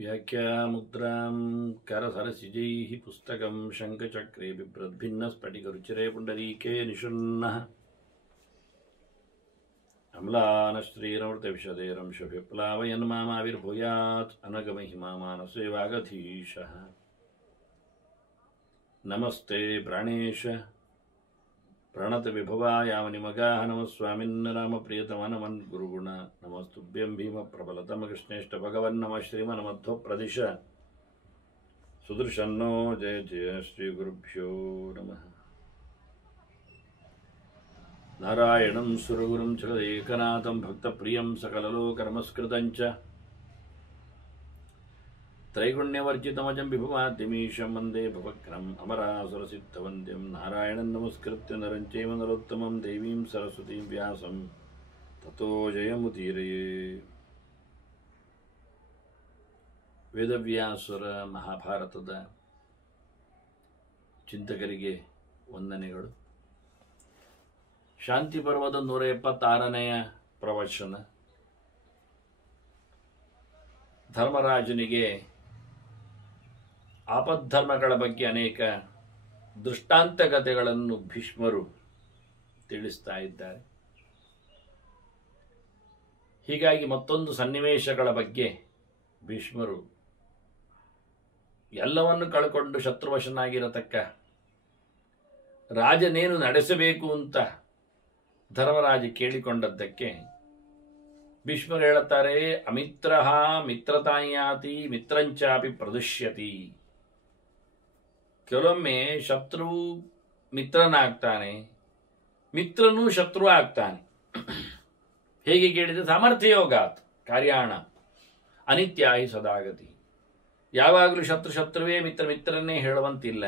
व्याख्यामुद्रां करसरसिजैः पुस्तकं शङ्खचक्रे बिभ्रद्भिन्नस्फटिकरुचिरे पुण्डरीके निषण्णः अम्लानश्रीरमृतविशदेरंशविप्लावयन्मामाविर्भूयात् अनगमहिमा मानसे वागधीशः नमस्ते प्राणेश प्रणतविभवायामनिमगाः नमः स्वामिन् रामप्रियतमनमन् गुरुगुण नमस्तुभ्यं भीमप्रबलतमकृष्णेष्ट भगवन्नमः श्रीमन्मध्वप्रदिश सुदर्शन्नो जय जय श्रीगुरुभ्यो नमः नारायणं सुरगुरुं जगदेकनाथं भक्तप्रियं सकललोकनमस्कृतं च त्रैगुण्यवर्जितमजं विभुमाद्यमीशं वन्दे भवग्रम् अमरासुरसिद्धवन्द्यं नारायणं नमस्कृत्य नरं चैव नरोत्तमं देवीं सरस्वतीं व्यासं ततो जयमुदीरये ವೇದವ್ಯಾಸರ ಮಹಾಭಾರತದ ಚಿಂತಕರಿಗೆ ವಂದನೆಗಳು. ಶಾಂತಿ ಪರ್ವದ 176ನೆಯ ಪ್ರವಚನ. ಧರ್ಮರಾಜನಿಗೆ ಆಪದ್ಧರ್ಮಗಳ ಬಗ್ಗೆ ಅನೇಕ ದೃಷ್ಟಾಂತಕತೆಗಳನ್ನು ಭೀಷ್ಮರು ತಿಳಿಸ್ತಾ ಇದ್ದಾರೆ. ಹೀಗಾಗಿ ಮತ್ತೊಂದು ಸನ್ನಿವೇಶಗಳ ಬಗ್ಗೆ ಭೀಷ್ಮರು ಎಲ್ಲವನ್ನು ಕಳ್ಕೊಂಡು ಶತ್ರುವಶನಾಗಿರತಕ್ಕ ರಾಜನೇನು ನಡೆಸಬೇಕು ಅಂತ ಧರ್ಮರಾಜ ಕೇಳಿಕೊಂಡದ್ದಕ್ಕೆ ಭೀಷ್ಮರು ಹೇಳುತ್ತಾರೆ, ಅಮಿತ್ರಃ ಮಿತ್ರತಾಯಾತಿ ಮಿತ್ರಂಚಾಪಿ ಪ್ರದುಷ್ಯತಿ. ಕೆಲವೊಮ್ಮೆ ಶತ್ರು ಮಿತ್ರನಾಗ್ತಾನೆ, ಮಿತ್ರನೂ ಶತ್ರು ಆಗ್ತಾನೆ. ಹೇಗೆ ಕೇಳಿದರೆ ಸಾಮರ್ಥ್ಯ ಯೋಗಾತ್ ಕಾರ್ಯಾಣ ಅನಿತ್ಯಾಹಿ ಸದಾಗತಿ. ಯಾವಾಗಲೂ ಶತ್ರುವೇ ಮಿತ್ರನ್ನೇ ಹೇಳುವಂತಿಲ್ಲ.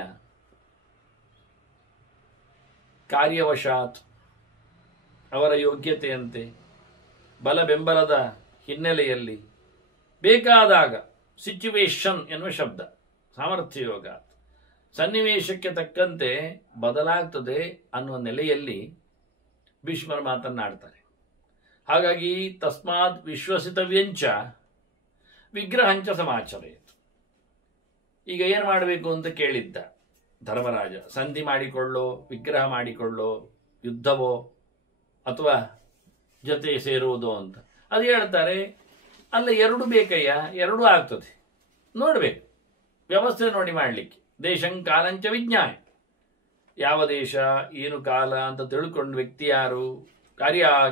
ಕಾರ್ಯವಶಾತ್ ಅವರ ಯೋಗ್ಯತೆಯಂತೆ ಬಲ ಬೆಂಬಲದ ಹಿನ್ನೆಲೆಯಲ್ಲಿ ಬೇಕಾದಾಗ ಸಿಚುವೇಶನ್ ಎನ್ನುವ ಶಬ್ದ ಸಾಮರ್ಥ್ಯ ಯೋಗ ಸನ್ನಿವೇಶಕ್ಕೆ ತಕ್ಕಂತೆ ಬದಲಾಗ್ತದೆ ಅನ್ನುವ ನೆಲೆಯಲ್ಲಿ ಭೀಷ್ಮರು ಮಾತನ್ನಾಡ್ತಾರೆ. ಹಾಗಾಗಿ ತಸ್ಮಾತ್ ವಿಶ್ವಸಿತವ್ಯಂಚ ವಿಗ್ರಹಂಚ ಸಮಾಚರೇತ್. ಈಗ ಏನು ಮಾಡಬೇಕು ಅಂತ ಕೇಳಿದ್ದ ಧರ್ಮರಾಜ. ಸಂಧಿ ಮಾಡಿಕೊಳ್ಳೋ, ವಿಗ್ರಹ ಮಾಡಿಕೊಳ್ಳೋ, ಯುದ್ಧವೋ ಅಥವಾ ಜೊತೆ ಸೇರುವುದು ಅಂತ. ಅದು ಹೇಳ್ತಾರೆ, ಅಲ್ಲ ಎರಡು ಬೇಕಯ್ಯ, ಎರಡೂ ಆಗ್ತದೆ. ನೋಡಬೇಕು, ವ್ಯವಸ್ಥೆ ನೋಡಿ ಮಾಡಲಿಕ್ಕೆ. ದೇಶಂ ಕಾಲಂಚ ವಿಜ್ಞಾಯ. ಯಾವ ದೇಶ ಏನು ಕಾಲ ಅಂತ ತಿಳ್ಕೊಂಡು ವ್ಯಕ್ತಿ ಯಾರು,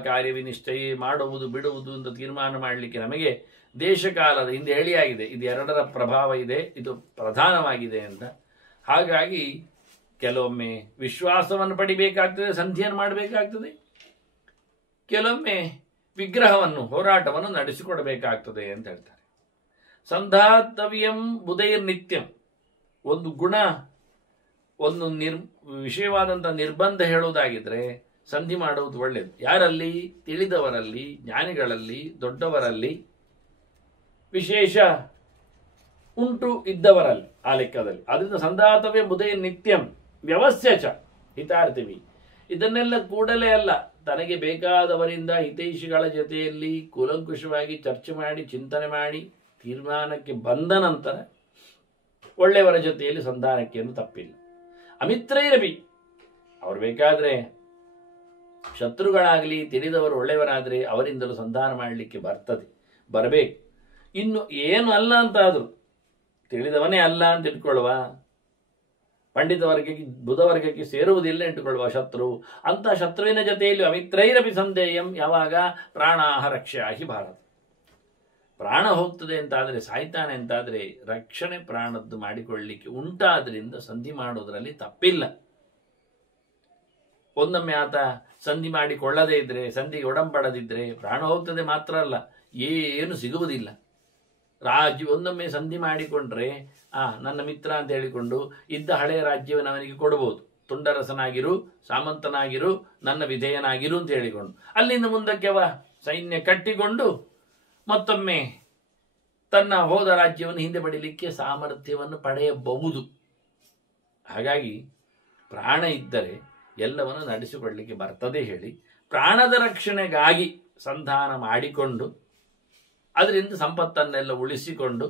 ಕಾರ್ಯ ವಿನಿಶ್ಚಯ ಮಾಡುವುದು ಬಿಡುವುದು ಅಂತ ತೀರ್ಮಾನ ಮಾಡಲಿಕ್ಕೆ ನಮಗೆ ದೇಶಕಾಲದ ಹಿಂದೆ ಹೇಳಿಯಾಗಿದೆ. ಇದು ಎರಡರ ಪ್ರಭಾವ ಇದೆ, ಇದು ಪ್ರಧಾನವಾಗಿದೆ ಅಂತ. ಹಾಗಾಗಿ ಕೆಲವೊಮ್ಮೆ ವಿಶ್ವಾಸವನ್ನು ಪಡಿಬೇಕಾಗ್ತದೆ, ಸಂಧಿಯನ್ನು ಮಾಡಬೇಕಾಗ್ತದೆ. ಕೆಲವೊಮ್ಮೆ ವಿಗ್ರಹವನ್ನು, ಹೋರಾಟವನ್ನು ನಡೆಸಿಕೊಡಬೇಕಾಗ್ತದೆ ಅಂತ ಹೇಳ್ತಾರೆ. ಸಂಧಾತವ್ಯಂ ಬುಧೈರ್ ನಿತ್ಯಂ. ಒಂದು ಗುಣ, ಒಂದು ವಿಷಯವಾದಂಥ ನಿರ್ಬಂಧ ಹೇಳುವುದಾಗಿದ್ರೆ ಸಂಧಿ ಮಾಡುವುದು ಒಳ್ಳೆಯದು. ಯಾರಲ್ಲಿ? ತಿಳಿದವರಲ್ಲಿ, ಜ್ಞಾನಿಗಳಲ್ಲಿ, ದೊಡ್ಡವರಲ್ಲಿ, ವಿಶೇಷ ಉಂಟು ಇದ್ದವರಲ್ಲಿ, ಆ ಲೆಕ್ಕದಲ್ಲಿ. ಅದರಿಂದ ಸಂಧಾತವ್ಯ ಬುಧೈ ನಿತ್ಯಂ ವ್ಯವಸ್ಥೆ ಚ ಹಿತಾರ್ಥಿವಿ. ಇದನ್ನೆಲ್ಲ ಕೂಡಲೇ ಅಲ್ಲ, ತನಗೆ ಬೇಕಾದವರಿಂದ ಹಿತೈಷಿಗಳ ಜೊತೆಯಲ್ಲಿ ಕೂಲಂಕುಷವಾಗಿ ಚರ್ಚೆ ಮಾಡಿ, ಚಿಂತನೆ ಮಾಡಿ, ತೀರ್ಮಾನಕ್ಕೆ ಬಂದ ನಂತರ ಒಳ್ಳೆಯವರ ಜೊತೆಯಲ್ಲಿ ಸಂಧಾನಕ್ಕೇನು ತಪ್ಪಿಲ್ಲ. ಅಮಿತ್ರೈರಬಿ, ಅವ್ರು ಬೇಕಾದರೆ ಶತ್ರುಗಳಾಗಲಿ, ತಿಳಿದವರು ಒಳ್ಳೆಯವರಾದರೆ ಅವರಿಂದಲೂ ಸಂಧಾನ ಮಾಡಲಿಕ್ಕೆ ಬರಬೇಕು. ಇನ್ನು ಏನು ಅಲ್ಲ ಅಂತಾದರೂ, ತಿಳಿದವನೇ ಅಲ್ಲ ಅಂತ ಇಟ್ಕೊಳ್ಳುವ, ಪಂಡಿತ ವರ್ಗಕ್ಕೆ, ಬುಧ ವರ್ಗಕ್ಕೆ ಸೇರುವುದಿಲ್ಲ ಇಟ್ಟುಕೊಳ್ಳುವ ಶತ್ರು, ಅಂತ ಶತ್ರುವಿನ ಜೊತೆಯಲ್ಲಿ ಅಮಿತ್ರೈರಪಿ ಸಂದೇಯಂ. ಯಾವಾಗ? ಪ್ರಾಣಾಹ ರಕ್ಷಾಹಿ ಭಾರತ. ಪ್ರಾಣ ಹೋಗ್ತದೆ ಅಂತಾದರೆ, ಸಾಯ್ತಾನೆ ಅಂತಾದರೆ ರಕ್ಷಣೆ ಪ್ರಾಣದ್ದು ಮಾಡಿಕೊಳ್ಳಲಿಕ್ಕೆ ಉಂಟಾದ್ರಿಂದ ಸಂಧಿ ಮಾಡೋದರಲ್ಲಿ ತಪ್ಪಿಲ್ಲ. ಒಂದೊಮ್ಮೆ ಆತ ಸಂಧಿ ಮಾಡಿಕೊಳ್ಳದೇ ಇದ್ರೆ, ಸಂಧಿಗೆ ಒಡಂಬಡದಿದ್ರೆ ಪ್ರಾಣ ಹೋಗ್ತದೆ ಮಾತ್ರ ಅಲ್ಲ, ಏನು ಸಿಗುವುದಿಲ್ಲ. ಒಂದೊಮ್ಮೆ ಸಂಧಿ ಮಾಡಿಕೊಂಡ್ರೆ ನನ್ನ ಮಿತ್ರ ಅಂತ ಹೇಳಿಕೊಂಡು ಇದ್ದ ಹಳೆಯ ರಾಜ್ಯವನ್ನು ಅವನಿಗೆ ಕೊಡಬಹುದು. ತುಂಡರಸನಾಗಿರು, ಸಾಮಂತನಾಗಿರು, ನನ್ನ ವಿಧೇಯನಾಗಿರು ಅಂತ ಹೇಳಿಕೊಂಡು ಅಲ್ಲಿಂದ ಮುಂದಕ್ಕೆ ಅವ ಸೈನ್ಯ ಕಟ್ಟಿಕೊಂಡು ಮತ್ತೊಮ್ಮೆ ತನ್ನ ಹೋದ ರಾಜ್ಯವನ್ನು ಹಿಂದೆ ಪಡೀಲಿಕ್ಕೆ ಸಾಮರ್ಥ್ಯವನ್ನು ಪಡೆಯಬಹುದು. ಹಾಗಾಗಿ ಪ್ರಾಣ ಇದ್ದರೆ ಎಲ್ಲವನ್ನು ನಡೆಸಿಕೊಳ್ಳಲಿಕ್ಕೆ ಬರ್ತದೆ ಹೇಳಿ ಪ್ರಾಣದ ರಕ್ಷಣೆಗಾಗಿ ಸಂಧಾನ ಮಾಡಿಕೊಂಡು ಅದರಿಂದ ಸಂಪತ್ತನ್ನೆಲ್ಲ ಉಳಿಸಿಕೊಂಡು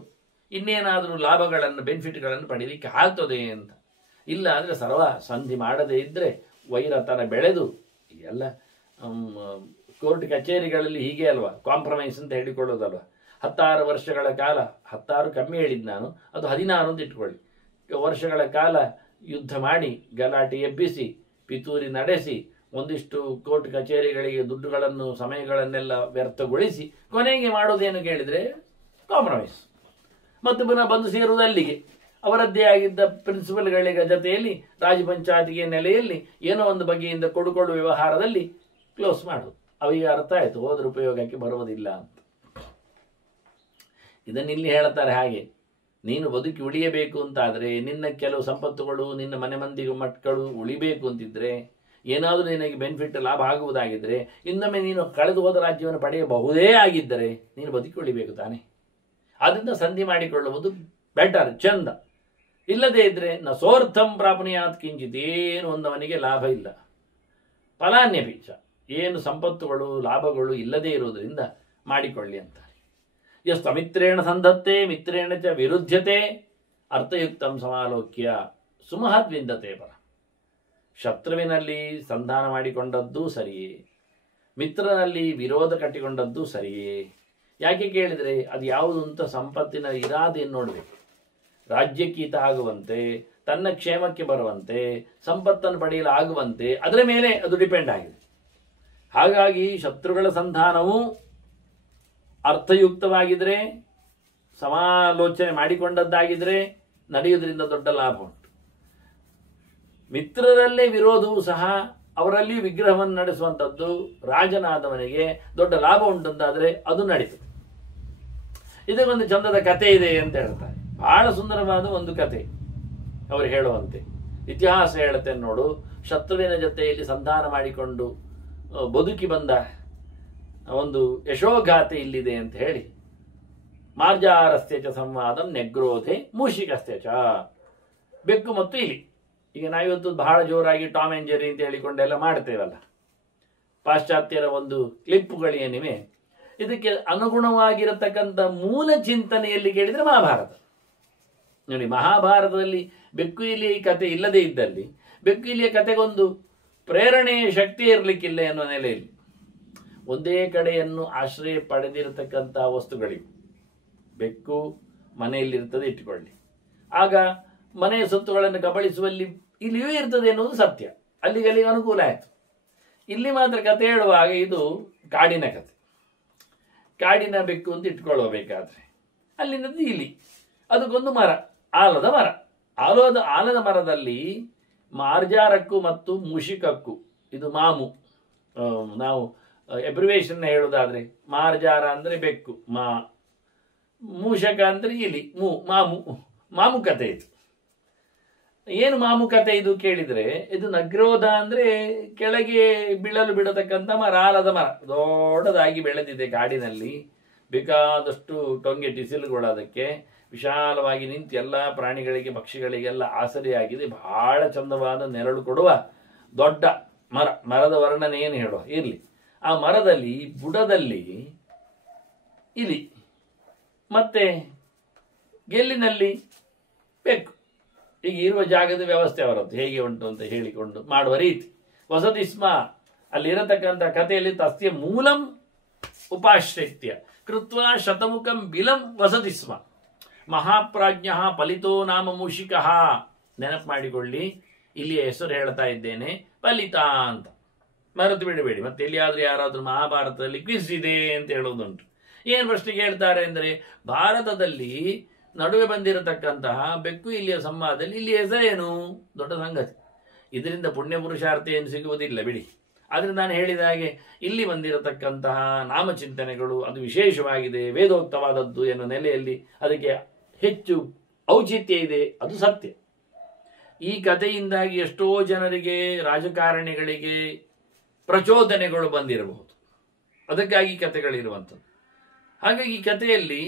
ಇನ್ನೇನಾದರೂ ಲಾಭಗಳನ್ನು ಬೆನಿಫಿಟ್ಗಳನ್ನು ಪಡೀಲಿಕ್ಕೆ ಆಗ್ತದೆ ಅಂತ. ಇಲ್ಲ ಅಂದರೆ ಸರ್ವ ಸಂಧಿ ಮಾಡದೇ ಇದ್ದರೆ ವೈರತನ ಬೆಳೆದು ಎಲ್ಲ ಕೋರ್ಟ್ ಕಚೇರಿಗಳಲ್ಲಿ ಹೀಗೆ ಅಲ್ವಾ, ಕಾಂಪ್ರಮೈಸ್ ಅಂತ ಹೇಳಿಕೊಳ್ಳೋದಲ್ವ. 16 ವರ್ಷಗಳ ಕಾಲ, 16 ಕಮ್ಮಿ ಹೇಳಿದ್ದು ನಾನು, ಅದು 16 ಅಂತ ಇಟ್ಕೊಳ್ಳಿ, ವರ್ಷಗಳ ಕಾಲ ಯುದ್ಧ ಮಾಡಿ ಗಲಾಟೆ ಎಬ್ಬಿಸಿ ಪಿತೂರಿ ನಡೆಸಿ ಒಂದಿಷ್ಟು ಕೋರ್ಟ್ ಕಚೇರಿಗಳಿಗೆ ದುಡ್ಡುಗಳನ್ನು ಸಮಯಗಳನ್ನೆಲ್ಲ ವ್ಯರ್ಥಗೊಳಿಸಿ ಕೊನೆಗೆ ಮಾಡೋದೇನು ಕೇಳಿದರೆ ಕಾಂಪ್ರಮೈಸ್. ಮತ್ತು ಪುನಃ ಬಂದು ಸೇರುವುದು ಅಲ್ಲಿಗೆ. ಅವರದ್ದೇ ಆಗಿದ್ದ ಪ್ರಿನ್ಸಿಪಲ್ಗಳ ಜೊತೆಯಲ್ಲಿ ರಾಜ ಪಂಚಾಯತಿಗೆ ನೆಲೆಯಲ್ಲಿ ಏನೋ ಒಂದು ಬಗೆಯಿಂದ ಕೊಡುಕೊಳ್ಳುವ ವ್ಯವಹಾರದಲ್ಲಿ ಕ್ಲೋಸ್ ಮಾಡೋದು. ಅವಿಗೆ ಅರ್ಥ ಆಯಿತು, ಹೋದ್ರ ಉಪಯೋಗಕ್ಕೆ ಬರುವುದಿಲ್ಲ ಅಂತ. ಇದನ್ನಿಲ್ಲಿ ಹೇಳ್ತಾರೆ. ಹಾಗೆ ನೀನು ಬದುಕಿ ಉಳಿಯಬೇಕು ಅಂತಾದರೆ, ನಿನ್ನ ಕೆಲವು ಸಂಪತ್ತುಗಳು, ನಿನ್ನ ಮನೆ ಮಂದಿಗೆ ಮಕ್ಕಳು ಉಳಿಬೇಕು ಅಂತಿದ್ರೆ, ಏನಾದರೂ ನಿನಗೆ ಬೆನಿಫಿಟ್ ಲಾಭ ಆಗುವುದಾಗಿದ್ದರೆ, ಇನ್ನೊಮ್ಮೆ ನೀನು ಕಳೆದು ಹೋದ ರಾಜ್ಯವನ್ನು ಪಡೆಯಬಹುದೇ ಆಗಿದ್ದರೆ ನೀನು ಬದುಕಿ ಉಳಿಬೇಕು ತಾನೆ. ಆದ್ದರಿಂದ ಸಂಧಿ ಮಾಡಿಕೊಳ್ಳುವುದು ಬೆಟರ್, ಚಂದ. ಇಲ್ಲದೇ ಇದ್ರೆ ನ ಸೋರ್ಥಂ ಪ್ರಾಪಣಿಯಾತ್ ಕಿಂಚಿತ್, ಏನು ಒಂದವನಿಗೆ ಲಾಭ ಇಲ್ಲ. ಫಲಾನ್ಯ ಬೀಜ, ಏನು ಸಂಪತ್ತುಗಳು ಲಾಭಗಳು ಇಲ್ಲದೇ ಇರುವುದರಿಂದ ಮಾಡಿಕೊಳ್ಳಿ ಅಂತಾರೆ. ಎಷ್ಟು ಅಮಿತ್ರೇಣ ಸಂಧತ್ತೆ ಮಿತ್ರೇಣ ಚ ವಿರುದ್ಧತೆ ಅರ್ಥಯುಕ್ತಂ ಸಮಾಲೋಕ್ಯ ಸುಮಹದ್ವಿಂದತೆ ಪರ. ಶತ್ರುವಿನಲ್ಲಿ ಸಂಧಾನ ಮಾಡಿಕೊಂಡದ್ದು ಸರಿಯೇ, ಮಿತ್ರನಲ್ಲಿ ವಿರೋಧ ಕಟ್ಟಿಕೊಂಡದ್ದು ಸರಿಯೇ. ಯಾಕೆ ಕೇಳಿದರೆ ಅದು ಯಾವುದು ಅಂತ ಸಂಪತ್ತಿನ ಇರಾದೆಯನ್ನು ನೋಡಬೇಕು. ರಾಜ್ಯಕ್ಕೀತ ಆಗುವಂತೆ, ತನ್ನ ಕ್ಷೇಮಕ್ಕೆ ಬರುವಂತೆ, ಸಂಪತ್ತನ್ನು ಪಡೆಯಲು ಆಗುವಂತೆ ಅದರ ಮೇಲೆ ಅದು ಡಿಪೆಂಡ್ ಆಗಿದೆ. ಹಾಗಾಗಿ ಶತ್ರುಗಳ ಸಂಧಾನವು ಅರ್ಥಯುಕ್ತವಾಗಿದ್ದರೆ, ಸಮಾಲೋಚನೆ ಮಾಡಿಕೊಂಡದ್ದಾಗಿದ್ದರೆ ನಡೆಯುವುದರಿಂದ ದೊಡ್ಡ ಲಾಭ ಉಂಟು. ಮಿತ್ರರಲ್ಲೇ ವಿರೋಧವೂ ಸಹ ಅವರಲ್ಲಿಯೂ ವಿಗ್ರಹವನ್ನು ನಡೆಸುವಂಥದ್ದು ರಾಜನಾದವನಿಗೆ ದೊಡ್ಡ ಲಾಭ ಉಂಟಂತಾದರೆ ಅದು ನಡೀತದೆ. ಇದಕ್ಕೊಂದು ಚಂದದ ಕತೆ ಇದೆ ಅಂತ ಹೇಳ್ತಾರೆ. ಬಹಳ ಸುಂದರವಾದ ಒಂದು ಕತೆ ಅವರು ಹೇಳುವಂತೆ. ಇತಿಹಾಸ ಹೇಳುತ್ತೆ ನೋಡು, ಶತ್ರುವಿನ ಜೊತೆಯಲ್ಲಿ ಸಂಧಾನ ಮಾಡಿಕೊಂಡು ಬದುಕಿ ಬಂದ ಒಂದು ಯಶೋಗಾಥೆ ಇಲ್ಲಿದೆ ಅಂತ ಹೇಳಿ. ಮಾರ್ಜಾರಸ್ತ್ಯ ಚ ಸಂವಾದಂ ನೆಗ್ರೋಧೆ ಮೂಷಿಕಸ್ತ್ಯ ಚ. ಬೆಕ್ಕು ಮತ್ತು ಇಲಿ. ಈಗ ನಾವಿವತ್ತು ಬಹಳ ಜೋರಾಗಿ ಟಾಮ್ ಆ್ಯಂಡ್ ಜೆರ್ರಿ ಅಂತ ಹೇಳಿಕೊಂಡೆಲ್ಲ ಮಾಡ್ತೇವಲ್ಲ, ಪಾಶ್ಚಾತ್ಯರ ಒಂದು ಕ್ಲಿಪ್ಪುಗಳೇನಿವೆ. ಇದಕ್ಕೆ ಅನುಗುಣವಾಗಿರತಕ್ಕಂಥ ಮೂಲ ಚಿಂತನೆಯಲ್ಲಿ ಕೇಳಿದರೆ ಮಹಾಭಾರತ ನೋಡಿ. ಮಹಾಭಾರತದಲ್ಲಿ ಬೆಕ್ಕು ಇಲಿಯ ಕತೆ ಇಲ್ಲದೇ ಇದ್ದಲ್ಲಿ ಬೆಕ್ಕು ಇಲಿಯ ಕತೆಗೊಂದು ಪ್ರೇರಣೆಯ ಶಕ್ತಿ ಇರಲಿಕ್ಕಿಲ್ಲ ಎನ್ನುವ ನೆಲೆಯಲ್ಲಿ ಒಂದೇ ಕಡೆಯನ್ನು ಆಶ್ರಯ ಪಡೆದಿರತಕ್ಕಂಥ ವಸ್ತುಗಳಿವೆ. ಬೆಕ್ಕು ಮನೆಯಲ್ಲಿರ್ತದೆ ಇಟ್ಟುಕೊಳ್ಳಿ, ಆಗ ಮನೆಯ ಸೊತ್ತುಗಳನ್ನು ಕಬಳಿಸುವಲ್ಲಿ ಇಲ್ಲಿಯೂ ಇರ್ತದೆ ಎನ್ನುವುದು ಸತ್ಯ. ಅಲ್ಲಿಗೆ ಅನುಕೂಲ ಆಯಿತು. ಇಲ್ಲಿ ಮಾತ್ರ ಕತೆ ಹೇಳುವಾಗ ಇದು ಕಾಡಿನ ಕತೆ. ಕಾಡಿನ ಬೆಕ್ಕು ಅಂತ ಇಟ್ಕೊಳ್ಳಬೇಕಾದ್ರೆ ಅಲ್ಲಿನದ್ದು ಇಲಿ, ಅದಕ್ಕೊಂದು ಮರ, ಆಲದ ಮರ. ಆಲದ ಮರದಲ್ಲಿ ಮಾರ್ಜಾರಕ್ಕೂ ಮತ್ತು ಮೂಷಿಕಕ್ಕೂ, ಇದು ಮಾಮು, ನಾವು ಎಬ್ರಿವೇಷನ್ ಹೇಳೋದಾದ್ರೆ ಮಾರ್ಜಾರ ಅಂದರೆ ಬೆಕ್ಕು, ಮೂಷಕ ಅಂದರೆ ಇಲಿ, ಮಾಮುಕತೆ. ಇದು ಏನು ಮಾಮುಕತೆ ಇದು ಕೇಳಿದರೆ, ಇದು ನಗ್ರೋಧ ಅಂದರೆ ಕೆಳಗೆ ಬೀಳಲು ಬಿಡತಕ್ಕಂಥ ಮರ, ಆಲದ ಮರ ದೊಡ್ಡದಾಗಿ ಬೆಳೆದಿದೆ ಕಾಡಿನಲ್ಲಿ. ಬೇಕಾದಷ್ಟು ಟೊಂಗೆ ಟಿಸಿಲುಗಳು ಅದಕ್ಕೆ ವಿಶಾಲವಾಗಿ ನಿಂತು ಎಲ್ಲ ಪ್ರಾಣಿಗಳಿಗೆ ಪಕ್ಷಿಗಳಿಗೆಲ್ಲ ಆಸರೆಯಾಗಿದೆ. ಬಹಳ ಚಂದವಾದ ನೆರಳು ಕೊಡುವ ದೊಡ್ಡ ಮರ. ಮರದ ವರ್ಣನೆ ಏನು ಹೇಳುವ ಇರಲಿ. ಆ ಮರದಲ್ಲಿ ಬುಡದಲ್ಲಿ ಇಲಿ, ಮತ್ತೆ ಗೆಲ್ಲಿನಲ್ಲಿ ಬೆಕ್ಕು. ಈಗ ಇರುವ ಜಾಗದ ವ್ಯವಸ್ಥೆ ಅವರದ್ದು ಹೇಗೆ ಉಂಟು ಅಂತ ಹೇಳಿಕೊಂಡು ಮಾಡುವ ರೀತಿ. ವಸತಿ ಸ್ಮ ಅಲ್ಲಿರತಕ್ಕಂಥ ಕಥೆಯಲ್ಲಿ ತಸ್ಯ ಮೂಲಂ ಉಪಾಶ್ರಿತ್ಯ ಕೃತ್ವ ಶತಮುಖಂ ಬಿಲಂ ವಸತಿ ಸ್ಮ ಮಹಾಪ್ರಾಜ್ಞ ಫಲಿತೋ ನಾಮ ಮೂಷಿಕ. ನೆನಪು ಮಾಡಿಕೊಳ್ಳಿ, ಇಲ್ಲಿಯ ಹೆಸರು ಹೇಳ್ತಾ ಇದ್ದೇನೆ, ಫಲಿತ ಅಂತ ಮರೆತು ಬಿಡಬೇಡಿ. ಮತ್ತೆ ಎಲ್ಲಿಯಾದ್ರೂ ಯಾರಾದ್ರೂ ಮಹಾಭಾರತದಲ್ಲಿ ಕ್ವಿಜ್ ಇದೆ ಅಂತ ಹೇಳೋದುಂಟು. ಏನು ಪ್ರಶ್ನೆ ಕೇಳ್ತಾರೆ ಅಂದರೆ, ಭಾರತದಲ್ಲಿ ನಡುವೆ ಬಂದಿರತಕ್ಕಂತಹ ಬೆಕ್ಕು ಇಲ್ಲಿಯ ಸಂವಾದದಲ್ಲಿ ಇಲ್ಲಿ ಹೆಸರೇನು? ದೊಡ್ಡ ಸಂಗತಿ. ಇದರಿಂದ ಪುಣ್ಯ ಪುರುಷಾರ್ಥ ಏನು ಸಿಗುವುದಿಲ್ಲ ಬಿಡಿ. ಆದರೆ ನಾನು ಹೇಳಿದ ಹಾಗೆ ಇಲ್ಲಿ ಬಂದಿರತಕ್ಕಂತಹ ನಾಮಚಿಂತನೆಗಳು ಅದು ವಿಶೇಷವಾಗಿದೆ, ವೇದೋಕ್ತವಾದದ್ದು ಎನ್ನುವ ನೆಲೆಯಲ್ಲಿ ಅದಕ್ಕೆ ಹೆಚ್ಚು ಔಚಿತ್ಯ ಇದೆ, ಅದು ಸತ್ಯ. ಈ ಕಥೆಯಿಂದಾಗಿ ಎಷ್ಟೋ ಜನರಿಗೆ, ರಾಜಕಾರಣಿಗಳಿಗೆ ಪ್ರಚೋದನೆಗಳು ಬಂದಿರಬಹುದು. ಅದಕ್ಕಾಗಿ ಕಥೆಗಳಿರುವಂಥದ್ದು. ಹಾಗಾಗಿ ಈ ಕಥೆಯಲ್ಲಿ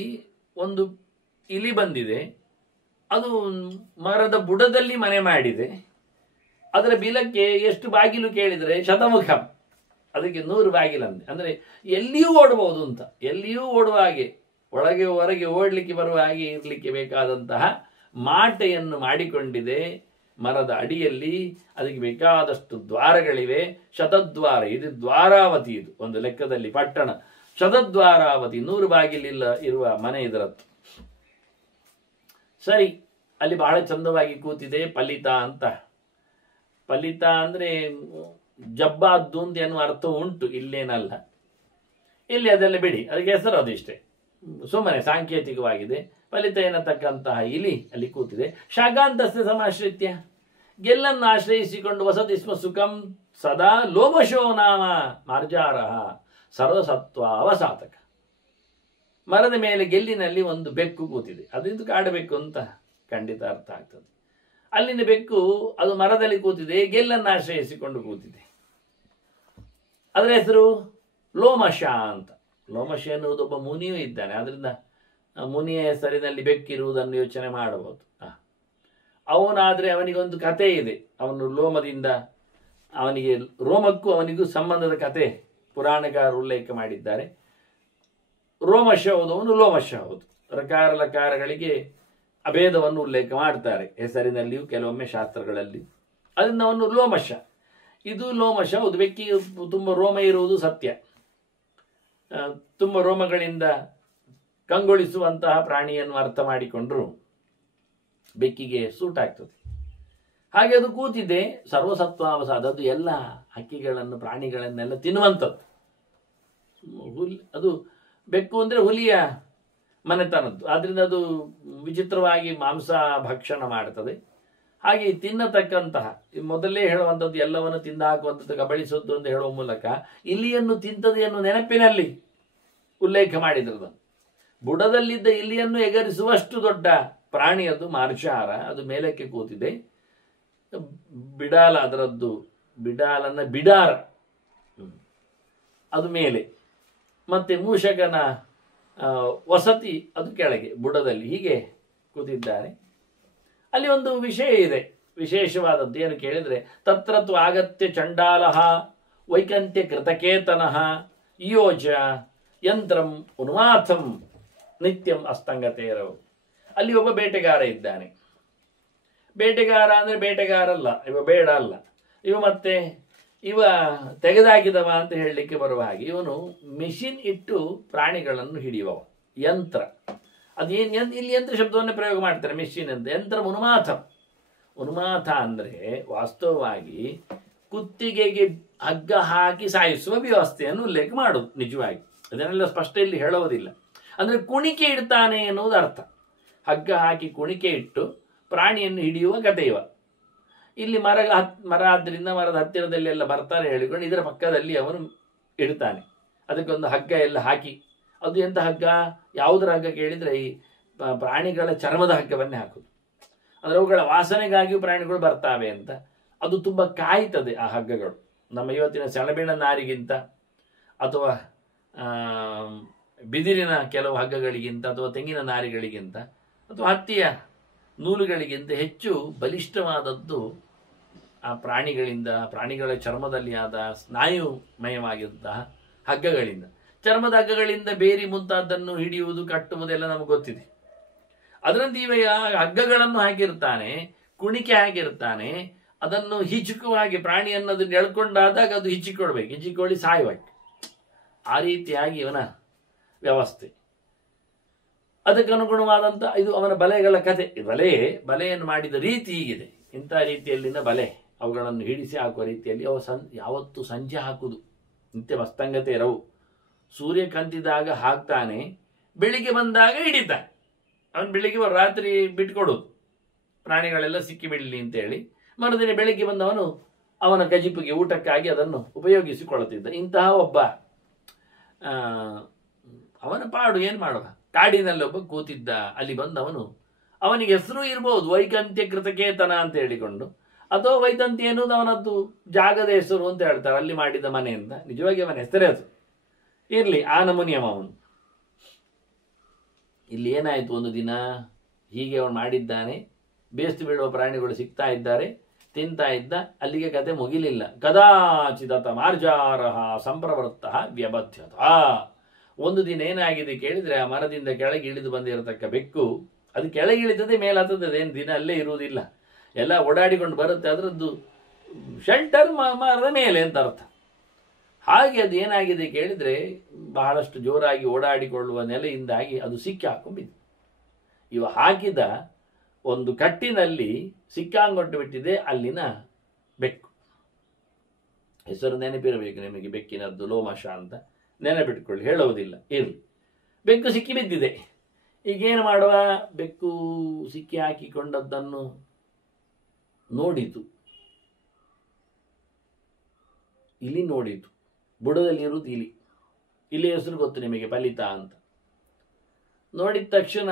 ಒಂದು ಇಲಿ ಬಂದಿದೆ, ಅದು ಮರದ ಬುಡದಲ್ಲಿ ಮನೆ ಮಾಡಿದೆ. ಅದರ ಬಿಲಕ್ಕೆ ಎಷ್ಟು ಬಾಗಿಲು ಕೇಳಿದರೆ ಶತಮುಖಂ, ಅದಕ್ಕೆ 100 ಬಾಗಿಲಂತೆ. ಅಂದರೆ ಎಲ್ಲಿಯೂ ಓಡಬಹುದು ಅಂತ, ಎಲ್ಲಿಯೂ ಓಡುವ ಹಾಗೆ ಒಳಗೆ ಹೊರಗೆ ಓಡಲಿಕ್ಕೆ ಬರುವ ಹಾಗೆ ಇರಲಿಕ್ಕೆ ಬೇಕಾದಂತಹ ಮಾಟೆಯನ್ನು ಮಾಡಿಕೊಂಡಿದೆ ಮರದ ಅಡಿಯಲ್ಲಿ. ಅದಕ್ಕೆ ಬೇಕಾದಷ್ಟು ದ್ವಾರಗಳಿವೆ. ಶತದ್ವಾರ, ಇದು ದ್ವಾರಾವತಿ, ಇದು ಒಂದು ಲೆಕ್ಕದಲ್ಲಿ ಪಟ್ಟಣ. ಶತದ್ವಾರಾವತಿ, 100 ಬಾಗಿಲಿಲ್ಲ ಇರುವ ಮನೆ ಇದರತ್ತು. ಸರಿ, ಅಲ್ಲಿ ಬಹಳ ಚಂದವಾಗಿ ಕೂತಿದೆ ಫಲಿತ ಅಂತ. ಫಲಿತ ಅಂದ್ರೆ ಜಬ್ಬಾದ್ದು ಅಂತ ಎನ್ನುವ ಅರ್ಥ ಉಂಟು, ಇಲ್ಲೇನಲ್ಲ. ಇಲ್ಲಿ ಅದೆಲ್ಲ ಬಿಡಿ, ಅದಕ್ಕೆ ಹೆಸರು ಅದಿಷ್ಟೇ, ಸುಮ್ಮನೆ ಸಾಂಕೇತಿಕವಾಗಿದೆ. ಫಲಿತ ಎನ್ನತಕ್ಕಂತಹ ಇಲಿ ಅಲ್ಲಿ ಕೂತಿದೆ. ಶಾಗಾಂತಸ್ಯ ಸಮಾಶ್ರಿತ್ಯ, ಗೆಲ್ಲನ್ನು ಆಶ್ರಯಿಸಿಕೊಂಡು ವಸತಿ ಸ್ಮ ಸುಖಂ ಸದಾ ಲೋಮಶೋ ನಾಮ ಮಾರ್ಜಾರ ಸರ್ವಸತ್ವ ಅವಸಾತಕ. ಮರದ ಮೇಲೆ ಗೆಲ್ಲಿನಲ್ಲಿ ಒಂದು ಬೆಕ್ಕು ಕೂತಿದೆ. ಅದು ಕಾಡಬೇಕು ಅಂತ ಖಂಡಿತ ಅರ್ಥ ಆಗ್ತದೆ. ಅಲ್ಲಿನ ಬೆಕ್ಕು ಅದು ಮರದಲ್ಲಿ ಕೂತಿದೆ, ಗೆಲ್ಲನ್ನು ಆಶ್ರಯಿಸಿಕೊಂಡು ಕೂತಿದೆ. ಅದರ ಹೆಸರು ಲೋಮಶ ಅಂತ. ಲೋಮಶ ಎನ್ನುವುದು ಒಬ್ಬ ಮುನಿಯೂ ಇದ್ದಾನೆ. ಆದ್ರಿಂದ ಮುನಿಯ ಹೆಸರಿನಲ್ಲಿ ಬೆಕ್ಕಿರುವುದನ್ನು ಯೋಚನೆ ಮಾಡಬಹುದು. ಅವನಾದ್ರೆ ಅವನಿಗೊಂದು ಕತೆ ಇದೆ. ಅವನು ಲೋಮದಿಂದ, ಅವನಿಗೆ ರೋಮಕ್ಕೂ ಅವನಿಗೂ ಸಂಬಂಧದ ಕತೆ ಪುರಾಣಗಾರರು ಉಲ್ಲೇಖ ಮಾಡಿದ್ದಾರೆ. ರೋಮಶ ಹೌದು, ಅವನು ಲೋಮಶ ಹೌದು. ರಕಾರ ಲಕಾರಗಳಿಗೆ ಅಭೇದವನ್ನು ಉಲ್ಲೇಖ ಮಾಡ್ತಾರೆ ಹೆಸರಿನಲ್ಲಿಯೂ, ಕೆಲವೊಮ್ಮೆ ಶಾಸ್ತ್ರಗಳಲ್ಲಿ. ಅದರಿಂದ ಅವನು ಲೋಮಶ, ಇದು ಲೋಮಶ ಹೌದು. ಬೆಕ್ಕಿಗೆ ತುಂಬ ರೋಮ ಇರುವುದು ಸತ್ಯ. ತುಂಬ ರೋಮಗಳಿಂದ ಕಂಗೊಳಿಸುವಂತಹ ಪ್ರಾಣಿಯನ್ನು ಅರ್ಥ ಮಾಡಿಕೊಂಡ್ರು ಬೆಕ್ಕಿಗೆ ಸೂಟ್ ಆಗ್ತದೆ. ಹಾಗೆ ಅದು ಕೂತಿದೆ. ಸರ್ವಸತ್ವಾವಸಾದ, ಅದು ಎಲ್ಲ ಹಕ್ಕಿಗಳನ್ನು ಪ್ರಾಣಿಗಳನ್ನೆಲ್ಲ ತಿನ್ನುವಂಥದ್ದು. ಅದು ಬೆಕ್ಕು ಅಂದರೆ ಹುಲಿಯ ಮನೆತನದ್ದು. ಆದ್ರಿಂದ ಅದು ವಿಚಿತ್ರವಾಗಿ ಮಾಂಸ ಭಕ್ಷಣ ಮಾಡ್ತದೆ. ಹಾಗೆ ತಿನ್ನತಕ್ಕಂತಹ, ಮೊದಲೇ ಹೇಳುವಂಥದ್ದು ಎಲ್ಲವನ್ನು ತಿಂದು ಹಾಕುವಂಥದ್ದು, ಕಬಳಿಸೋದು ಅಂತ ಹೇಳುವ ಮೂಲಕ ಇಲಿಯನ್ನು ತಿಂತದೆ ಎನ್ನುವ ನೆನಪಿನಲ್ಲಿ ಉಲ್ಲೇಖ ಮಾಡಿದ್ರು. ಬುಡದಲ್ಲಿದ್ದ ಇಲಿಯನ್ನು ಎಗರಿಸುವಷ್ಟು ದೊಡ್ಡ ಪ್ರಾಣಿ ಅದು, ಮಾರ್ಜಾರ. ಅದು ಮೇಲಕ್ಕೆ ಕೂತಿದೆ. ಬಿಡಾಲ, ಅದರದ್ದು ಬಿಡಾಲನ್ನ ಬಿಡಾರ, ಅದು ಮೇಲೆ. ಮತ್ತೆ ಮೂಷಕನ ವಸತಿ ಅದು ಕೆಳಗೆ ಬುಡದಲ್ಲಿ. ಹೀಗೆ ಕೂತಿದ್ದಾರೆ. ಅಲ್ಲಿ ಒಂದು ವಿಷಯ ಇದೆ, ವಿಶೇಷವಾದದ್ದು. ಏನು ಕೇಳಿದ್ರೆ, ತತ್ರತು ಆಗತ್ಯ ಚಂಡಾಲಃ ವೈಕಂತ್ಯ ಕೃತಕೇತನಃ ಯೋಜ ಯಂತ್ರಂ ಉನ್ಮಾಥಂ ನಿತ್ಯಂ ಅಸ್ತಂಗತೇರವು. ಅಲ್ಲಿ ಒಬ್ಬ ಬೇಟೆಗಾರ ಇದ್ದಾನೆ. ಬೇಟೆಗಾರ ಅಂದ್ರೆ ಬೇಟೆಗಾರ ಅಲ್ಲ, ಇವ ಬೇಡ ಅಲ್ಲ, ಇವ ಮತ್ತೆ ಇವ ತೆಗೆದಾಕಿದವ ಅಂತ ಹೇಳಲಿಕ್ಕೆ ಬರುವ ಹಾಗೆ. ಇವನು ಮೆಷಿನ್ ಇಟ್ಟು ಪ್ರಾಣಿಗಳನ್ನು ಹಿಡಿಯುವವ, ಯಂತ್ರ. ಅದೇನು ಇಲ್ಲಿ ಯಂತ್ರ ಶಬ್ದವನ್ನೇ ಪ್ರಯೋಗ ಮಾಡ್ತಾರೆ, ಮೆಷಿನ್ ಅಂತ. ಯಂತ್ರ ಉನ್ಮಾಥ. ಉನ್ಮಾಥ ಅಂದ್ರೆ ವಾಸ್ತವವಾಗಿ ಕುತ್ತಿಗೆಗೆ ಹಗ್ಗ ಹಾಕಿ ಸಾಯಿಸುವ ವ್ಯವಸ್ಥೆಯನ್ನು ಉಲ್ಲೇಖ ಮಾಡುದು ನಿಜವಾಗಿ. ಅದನ್ನೆಲ್ಲ ಸ್ಪಷ್ಟ ಇಲ್ಲಿ ಹೇಳುವುದಿಲ್ಲ. ಅಂದ್ರೆ ಕುಣಿಕೆ ಇಡ್ತಾನೆ ಎನ್ನುವುದು ಅರ್ಥ. ಹಗ್ಗ ಹಾಕಿ ಕುಣಿಕೆ ಇಟ್ಟು ಪ್ರಾಣಿಯನ್ನು ಹಿಡಿಯುವ ಕಥೆ ಇವ. ಇಲ್ಲಿ ಮರ ಆದ್ರಿಂದ ಮರದ ಹತ್ತಿರದಲ್ಲಿ ಎಲ್ಲ ಬರ್ತಾರೆ ಹೇಳಿಕೊಂಡು ಇದರ ಪಕ್ಕದಲ್ಲಿ ಅವನು ಇಡ್ತಾನೆ. ಅದಕ್ಕೊಂದು ಹಗ್ಗ ಎಲ್ಲ ಹಾಕಿ, ಅದು ಎಂತ ಹಗ್ಗ, ಯಾವುದರ ಹಗ್ಗ ಕೇಳಿದ್ರೆ ಈ ಪ್ರಾಣಿಗಳ ಚರ್ಮದ ಹಗ್ಗವನ್ನೇ ಹಾಕುದು. ಅಂದ್ರೆ ಅವುಗಳ ವಾಸನೆಗಾಗಿಯೂ ಪ್ರಾಣಿಗಳು ಬರ್ತಾವೆ ಅಂತ. ಅದು ತುಂಬ ಕಾಯ್ತದೆ ಆ ಹಗ್ಗಗಳು. ನಮ್ಮ ಇವತ್ತಿನ ಸೆಣಬಿನ ನಾರಿಗಿಂತ ಅಥವಾ ಬಿದಿರಿನ ಕೆಲವು ಹಗ್ಗಗಳಿಗಿಂತ ಅಥವಾ ತೆಂಗಿನ ನಾರಿಗಳಿಗಿಂತ ಅಥವಾ ಹತ್ತಿಯ ನೂಲುಗಳಿಗಿಂತ ಹೆಚ್ಚು ಬಲಿಷ್ಠವಾದದ್ದು ಆ ಪ್ರಾಣಿಗಳ ಚರ್ಮದಲ್ಲಿ ಆದ ಸ್ನಾಯುಮಯವಾಗಿದ್ದಂತಹ ಹಗ್ಗಗಳಿಂದ. ಚರ್ಮದ ಹಗ್ಗಗಳಿಂದ ಬೇರಿ ಮುಂತಾದನ್ನು ಹಿಡಿಯುವುದು, ಕಟ್ಟುವುದೆಲ್ಲ ನಮಗೆ ಗೊತ್ತಿದೆ. ಅದರಂತೆ ಇವ ಹಗ್ಗಗಳನ್ನು ಹಾಕಿರ್ತಾನೆ, ಕುಣಿಕೆ ಹಾಕಿರ್ತಾನೆ. ಅದನ್ನು ಹಿಚುಕುವಾಗಿ ಪ್ರಾಣಿಯನ್ನು ಅದನ್ನು ಎಳ್ಕೊಂಡಾದಾಗ ಅದು ಹಿಚ್ಚಿಕೊಳ್ಬೇಕು, ಹಿಚ್ಚಿಕೊಳ್ಳಿ ಸಾಯಬೇಕು. ಆ ರೀತಿಯಾಗಿ ಇವನ ವ್ಯವಸ್ಥೆ. ಅದಕ್ಕನುಗುಣವಾದಂಥ ಇದು ಅವನ ಬಲೆಗಳ ಕತೆ. ಬಲೆಯನ್ನು ಮಾಡಿದ ರೀತಿ ಹೀಗಿದೆ. ಇಂಥ ರೀತಿಯಲ್ಲಿನ ಬಲೆ, ಅವುಗಳನ್ನು ಹಿಡಿಸಿ ಹಾಕುವ ರೀತಿಯಲ್ಲಿ ಅವು ಯಾವತ್ತು ಸಂಜೆ ಹಾಕುವುದು, ನಿತ್ಯ ಮಸ್ತಂಗತೆ ರವು. ಸೂರ್ಯ ಕಂತಿದಾಗ ಹಾಕ್ತಾನೆ, ಬೆಳಿಗ್ಗೆ ಬಂದಾಗ ಹಿಡಿತಾನೆ. ಅವನು ಬೆಳಿಗ್ಗೆ ರಾತ್ರಿ ಬಿಟ್ಕೊಡೋದು, ಪ್ರಾಣಿಗಳೆಲ್ಲ ಸಿಕ್ಕಿ ಬಿಡಲಿ ಅಂತೇಳಿ. ಮರುದಿನ ಬೆಳಿಗ್ಗೆ ಬಂದವನು ಅವನ ಗಜಿಪಿಗೆ ಊಟಕ್ಕಾಗಿ ಅದನ್ನು ಉಪಯೋಗಿಸಿಕೊಳ್ಳುತ್ತಿದ್ದ. ಇಂತಹ ಒಬ್ಬ ಅವನ ಪಾಡು ಏನು ಮಾಡುವ, ಕಾಡಿನಲ್ಲಿ ಒಬ್ಬ ಕೂತಿದ್ದ. ಅಲ್ಲಿ ಬಂದವನು, ಅವನಿಗೆ ಹೆಸರು ಇರ್ಬೋದು ವೈಕಂತ್ಯ ಕೃತಕೇತನ ಅಂತ ಹೇಳಿಕೊಂಡು, ಅಥವಾ ವೈಕಂತ್ಯ ಎನ್ನುವುದು ಅವನದ್ದು ಜಾಗದ ಹೆಸರು ಅಂತ ಹೇಳ್ತಾರೆ, ಅಲ್ಲಿ ಮಾಡಿದ ಮನೆಯಿಂದ. ನಿಜವಾಗಿ ಅವನ ಹೆಸರೇ ಅದು ಇರ್ಲಿ, ಆ ನಮೂನಿಯಮ ಅವನು. ಇಲ್ಲಿ ಏನಾಯ್ತು, ಒಂದು ದಿನ ಹೀಗೆ ಅವನು ಮಾಡಿದ್ದಾನೆ. ಬೇಸ್ತು ಬೀಳುವ ಪ್ರಾಣಿಗಳು ಸಿಗ್ತಾ ಇದ್ದಾರೆ, ತಿಂತಾ ಇದ್ದ. ಅಲ್ಲಿಗೆ ಕತೆ ಮುಗಿಲಿಲ್ಲ. ಕದಾಚಿದತ ಮಾರ್ಜಾರ ಸಂಪ್ರವೃತ್ತ ವ್ಯಬಧ್ಯತ. ಒಂದು ದಿನ ಏನಾಗಿದೆ ಕೇಳಿದ್ರೆ, ಆ ಮರದಿಂದ ಕೆಳಗೆ ಇಳಿದು ಬಂದಿರತಕ್ಕ ಬೆಕ್ಕು ಅದು ಕೆಳಗೆ ಇಳಿತದೆ, ಮೇಲೆ ಹತ್ತದ, ಏನು ದಿನ ಅಲ್ಲೇ ಇರುವುದಿಲ್ಲ, ಎಲ್ಲ ಓಡಾಡಿಕೊಂಡು ಬರುತ್ತೆ. ಅದರದ್ದು ಶೆಲ್ಟರ್ ಮರದ ಮೇಲೆ ಅಂತ ಅರ್ಥ. ಹಾಗೆ ಅದು ಏನಾಗಿದೆ ಕೇಳಿದ್ರೆ, ಬಹಳಷ್ಟು ಜೋರಾಗಿ ಓಡಾಡಿಕೊಳ್ಳುವ ನೆಲೆಯಿಂದಾಗಿ ಅದು ಸಿಕ್ಕಿ ಹಾಕೊಂಡಿದೆ. ಇವ ಹಾಕಿದ ಒಂದು ಕಟ್ಟಿನಲ್ಲಿ ಸಿಕ್ಕಾಂಗೊಟ್ಟು ಬಿಟ್ಟಿದೆ ಅಲ್ಲಿನ ಬೆಕ್ಕು. ಹೆಸರು ನೆನಪಿರಬೇಕು ನಿಮಗೆ, ಬೆಕ್ಕಿನದ್ದು ಲೋಮಶ ಅಂತ ನೆನಪಿಟ್ಕೊಳ್ಳಿ, ಹೇಳುವುದಿಲ್ಲ, ಇರಲಿ. ಬೆಕ್ಕು ಸಿಕ್ಕಿ ಬಿದ್ದಿದೆ. ಈಗೇನು ಮಾಡುವ? ಬೆಕ್ಕು ಸಿಕ್ಕಿ ಹಾಕಿಕೊಂಡದ್ದನ್ನು ನೋಡಿತು, ಇಲಿ ನೋಡಿತು. ಬುಡದಲ್ಲಿ ಇರುವುದು ಇಲಿ. ಇಲಿ ಹೆಸರು ಗೊತ್ತು ನಿಮಗೆ, ಫಲಿತ ಅಂತ. ನೋಡಿದ ತಕ್ಷಣ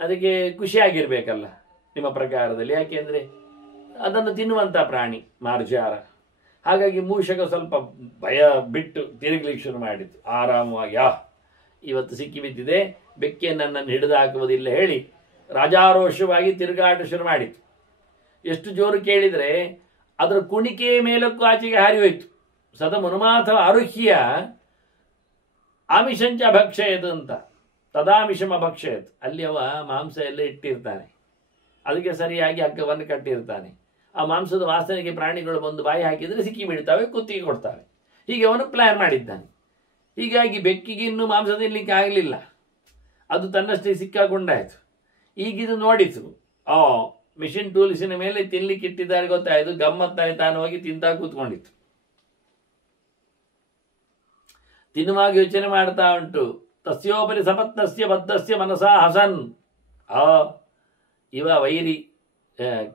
ಅದಕ್ಕೆ ಖುಷಿಯಾಗಿರ್ಬೇಕಲ್ಲ ನಿಮ್ಮ ಪ್ರಕಾರದಲ್ಲಿ, ಯಾಕೆಂದ್ರೆ ಅದನ್ನು ತಿನ್ನುವಂಥ ಪ್ರಾಣಿ ಮಾರ್ಜಾರ. ಹಾಗಾಗಿ ಮೂಷಕ ಸ್ವಲ್ಪ ಭಯ ಬಿಟ್ಟು ತಿರುಗಲಿಕ್ಕೆ ಶುರು ಮಾಡಿತು. ಆರಾಮವಾಗಿ ಇವತ್ತು ಸಿಕ್ಕಿ ಬಿದ್ದಿದೆ, ಬೆಕ್ಕೆ ನನ್ನನ್ನು ಹಿಡಿದು ಹಾಕುವುದಿಲ್ಲ ಹೇಳಿ ರಾಜಾರೋಷವಾಗಿ ತಿರುಗಾಟ ಶುರು ಮಾಡಿತು. ಎಷ್ಟು ಜೋರು ಕೇಳಿದರೆ ಅದರ ಕುಣಿಕೆ ಮೇಲಕ್ಕೂ ಆಚೆಗೆ ಹಾರಿ ಹೋಯಿತು. ಸದ ಮನುಮಾಥ ಆರುಹ್ಯ ಆಮಿಷಂಚ ಭಕ್ಷಯದು ಅಂತ, ತದಾಮಿಷಮ ಭಕ್ಷಯತ್. ಅಲ್ಲಿ ಅವ ಮಾಂಸ ಎಲ್ಲ ಇಟ್ಟಿರ್ತಾನೆ, ಅದಕ್ಕೆ ಸರಿಯಾಗಿ ಹಗ್ಗವನ್ನು ಕಟ್ಟಿರ್ತಾನೆ. ಆ ಮಾಂಸದ ವಾಸನೆಗೆ ಪ್ರಾಣಿಗಳು ಬಂದು ಬಾಯಿ ಹಾಕಿದರೆ ಸಿಕ್ಕಿ ಬೀಳ್ತಾವೆ, ಕುತ್ತಿಗೆ ಕೊಡ್ತಾವೆ. ಹೀಗೆ ಅವನು ಪ್ಲಾನ್ ಮಾಡಿದ್ದಾನೆ. ಹೀಗಾಗಿ ಬೆಕ್ಕಿಗೆ ಇನ್ನೂ ಮಾಂಸ ತಿನ್ನಲಿಕ್ಕೆ ಆಗಲಿಲ್ಲ, ಅದು ತನ್ನಷ್ಟೇ ಸಿಕ್ಕಾಕೊಂಡಾಯಿತು. ಈಗಿದು ನೋಡಿತು, ಮಿಷಿನ್ ಟೂಲ್ಸಿನ ಮೇಲೆ ತಿನ್ಲಿಕ್ಕೆ ಇಟ್ಟಿದ್ದಾರೆ ಗೊತ್ತಾಯಿತು. ಗಮ್ಮತ್ತಾಗಿ ತಾನು ಹೋಗಿ ತಿಂತಾ ಕೂತ್ಕೊಂಡಿತ್ತು. ತಿನ್ನುವಾಗ ಯೋಚನೆ ಮಾಡ್ತಾ ಉಂಟು, ತಸ್ಯೋಪರಿ ಸಪತ್ನಸ್ಯ ಬದ್ಧಸ್ಯ ಮನಸಾ ಹಸನ್. ಇವ ವೈರಿ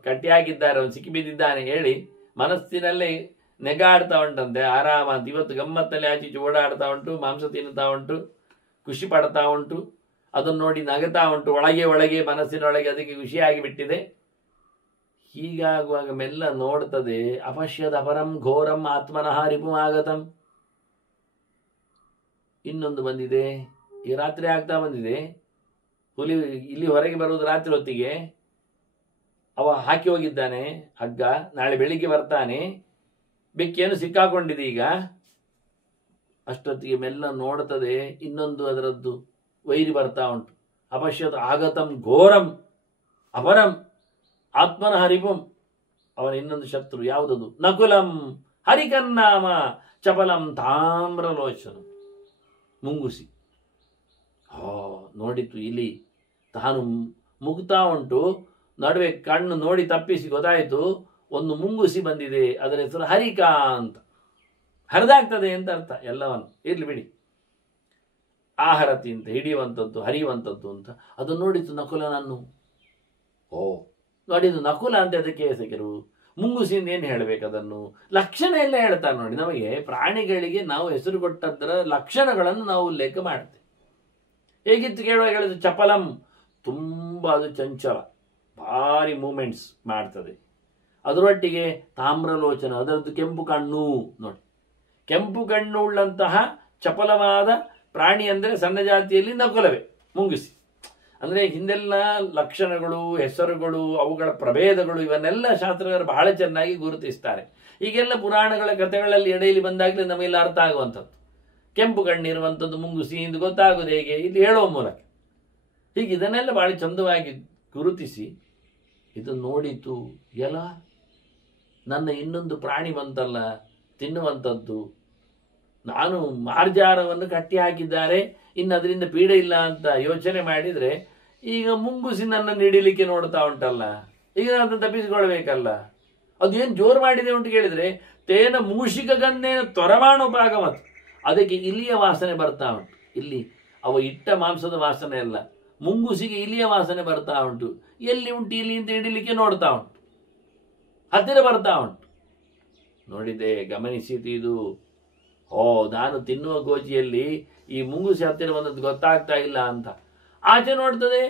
ಕಟ್ಟಿಯಾಗಿದ್ದಾರೆ, ಅವನು ಸಿಕ್ಕಿ ಬಿದ್ದಿದ್ದಾನೆ ಹೇಳಿ ಮನಸ್ಸಿನಲ್ಲೇ ನೆಗಾಡ್ತಾ ಉಂಟಂತೆ. ಆರಾಮ ಅಂತ ಇವತ್ತು ಗಮ್ಮತ್ತಲ್ಲಿ ಆಚೀಚೆ ಓಡಾಡ್ತಾ ಉಂಟು, ಮಾಂಸ ತಿನ್ನುತ್ತಾ ಉಂಟು, ಖುಷಿ ಪಡ್ತಾ ಉಂಟು. ಅದನ್ನು ನೋಡಿ ನಗತಾ ಉಂಟು, ಒಳಗೆ ಮನಸ್ಸಿನೊಳಗೆ ಅದಕ್ಕೆ ಖುಷಿಯಾಗಿ ಬಿಟ್ಟಿದೆ. ಹೀಗಾಗುವಾಗ ಮೆಲ್ಲ ನೋಡ್ತದೆ, ಅಪಶ್ಯದ ಅಪರಂ ಘೋರಂ ಆತ್ಮನಃ ರಿಪುಮಾಗತಂ. ಇನ್ನೊಂದು ಬಂದಿದೆ, ಈ ರಾತ್ರಿ ಆಗ್ತಾ ಬಂದಿದೆ. ಹುಲಿ ಇಲ್ಲಿ ಹೊರಗೆ ಬರುವುದು ರಾತ್ರಿ ಹೊತ್ತಿಗೆ. ಅವ ಹಾಕಿ ಹೋಗಿದ್ದಾನೆ ಹಗ್ಗ, ನಾಳೆ ಬೆಳಿಗ್ಗೆ ಬರ್ತಾನೆ. ಬೆಕ್ಕೇನು ಸಿಕ್ಕಾಕೊಂಡಿದೆ ಈಗ. ಅಷ್ಟೊತ್ತಿಗೆ ಮೆಲ್ಲ ನೋಡ್ತದೆ, ಇನ್ನೊಂದು ಅದರದ್ದು ವೈರಿ ಬರ್ತಾ ಉಂಟು. ಅಪಶ್ಯದ ಆಗತಂ ಘೋರಂ ಅಪರಂ ಆತ್ಮನ ಹರಿಪಂ. ಅವನ ಇನ್ನೊಂದು ಶತ್ರು ಯಾವುದದು? ನಕುಲಂ ಹರಿಕನ್ನಾಮ ಚಪಲಂ ತಾಮ್ರಲೋಚನ, ಮುಂಗುಸಿ. ನೋಡಿತು ಇಲಿ, ತಾನು ಮುಗ್ತಾ ಉಂಟು. ನಡುವೆ ಕಣ್ಣು ನೋಡಿ ತಪ್ಪಿಸಿ ಗೊತ್ತಾಯಿತು, ಒಂದು ಮುಂಗುಸಿ ಬಂದಿದೆ, ಅದರ ಹೆಸರು ಹರಿಕಾ ಅಂತ. ಹರಿದಾಗ್ತದೆ ಅಂತ ಅರ್ಥ ಎಲ್ಲವನ್ನು. ಇರ್ಲಿ ಬಿಡಿ, ಆಹಾರ ತಿಂತ ಹಿಡಿಯುವಂಥದ್ದು, ಹರಿಯುವಂಥದ್ದು ಅಂತ. ಅದನ್ನು ನೋಡಿತು ನಕುಲನನ್ನು. ನೋಡಿದ್ದು ನಕುಲ ಅಂತ ಅದಕ್ಕೆ ಹೆಸರು. ಮುಂಗುಸಿಂದ ಏನು ಹೇಳಬೇಕು? ಅದನ್ನು ಲಕ್ಷಣ ಎಲ್ಲ ಹೇಳ್ತಾರೆ ನೋಡಿ. ನಮಗೆ ಪ್ರಾಣಿಗಳಿಗೆ ನಾವು ಹೆಸರು ಕೊಟ್ಟದ್ದರ ಲಕ್ಷಣಗಳನ್ನು ನಾವು ಉಲ್ಲೇಖ ಮಾಡ್ತೇವೆ. ಹೇಗಿತ್ತು ಕೇಳುವಾಗ ಹೇಳಿದ್ರು, ಚಪಲಂ, ತುಂಬ ಅದು ಚಂಚಲ, ಭಾರಿ ಮೂಮೆಂಟ್ಸ್ ಮಾಡ್ತದೆ. ಅದರೊಟ್ಟಿಗೆ ತಾಮ್ರಲೋಚನ, ಅದರದ್ದು ಕೆಂಪು ಕಣ್ಣು. ನೋಡಿ, ಕೆಂಪು ಕಣ್ಣು ಉಳ್ಳಂತಹ ಚಪಲವಾದ ಪ್ರಾಣಿ ಅಂದರೆ ಸಣ್ಣ ಜಾತಿಯಲ್ಲಿ ನಕುಲವೇ, ಮುಂಗುಸಿ. ಅಂದರೆ ಹಿಂದೆಲ್ಲ ಲಕ್ಷಣಗಳು, ಹೆಸರುಗಳು, ಅವುಗಳ ಪ್ರಭೇದಗಳು ಇವನ್ನೆಲ್ಲ ಶಾಸ್ತ್ರಗಾರರು ಬಹಳ ಚೆನ್ನಾಗಿ ಗುರುತಿಸ್ತಾರೆ. ಈಗೆಲ್ಲ ಪುರಾಣಗಳ ಕಥೆಗಳಲ್ಲಿ ಎಡೆಯಲ್ಲಿ ಬಂದಾಗಲೇ ನಮಗೆಲ್ಲ ಅರ್ಥ ಆಗುವಂಥದ್ದು. ಕೆಂಪು ಕಣ್ಣಿರುವಂಥದ್ದು ಮುಂಗುಸಿ ಎಂದು ಗೊತ್ತಾಗೋದು ಹೇಗೆ? ಇಲ್ಲಿ ಹೇಳುವ ಮೂಲಕ. ಹೀಗೆ ಇದನ್ನೆಲ್ಲ ಬಹಳ ಚಂದವಾಗಿ ಗುರುತಿಸಿ ಇದು ನೋಡಿತು. ಎಲ್ಲ ನನ್ನ ಇನ್ನೊಂದು ಪ್ರಾಣಿ ಬಂತಲ್ಲ ತಿನ್ನುವಂಥದ್ದು, ನಾನು ಮಾರ್ಜಾರವನ್ನು ಕಟ್ಟಿ ಹಾಕಿದ್ದಾರೆ, ಇನ್ನು ಅದರಿಂದ ಪೀಡೆ ಇಲ್ಲ ಅಂತ ಯೋಚನೆ ಮಾಡಿದರೆ ಈಗ ಮುಂಗುಸಿ ನನ್ನನ್ನು ಹಿಡಿಲಿಕ್ಕೆ ನೋಡ್ತಾ ಉಂಟಲ್ಲ, ಈಗ ನಾನು ತಪ್ಪಿಸಿಕೊಳ್ಬೇಕಲ್ಲ. ಅದೇನು ಜೋರು ಮಾಡಿದೆ ಉಂಟು ಕೇಳಿದರೆ, ತೇನ ಮೂಷಿಕ ಗಂಧೇನ ತೊರವಾಣು ಭಾಗವತ್. ಅದಕ್ಕೆ ಇಲಿಯ ವಾಸನೆ ಬರ್ತಾ ಉಂಟು. ಇಲ್ಲಿ ಅವ ಇಟ್ಟ ಮಾಂಸದ ವಾಸನೆ ಅಲ್ಲ, ಮುಂಗುಸಿಗೆ ಇಲಿಯ ವಾಸನೆ ಬರ್ತಾ ಉಂಟು. ಎಲ್ಲಿ ಉಂಟು ಇಲಿ ಅಂತ ಹಿಡಿಲಿಕ್ಕೆ ನೋಡ್ತಾ ಉಂಟು, ಹತ್ತಿರ ಬರ್ತಾ ಉಂಟು. ನೋಡಿದೆ, ಗಮನಿಸಿತು ಇದು. ನಾನು ತಿನ್ನುವ ಗೋಜಿಯಲ್ಲಿ ಈ ಮುಂಗುಸಿ ಹತ್ತಿರ ಬಂದದ್ದು ಗೊತ್ತಾಗ್ತಾ ಇಲ್ಲ ಅಂತ ಆಚೆ ನೋಡ್ತದೆ.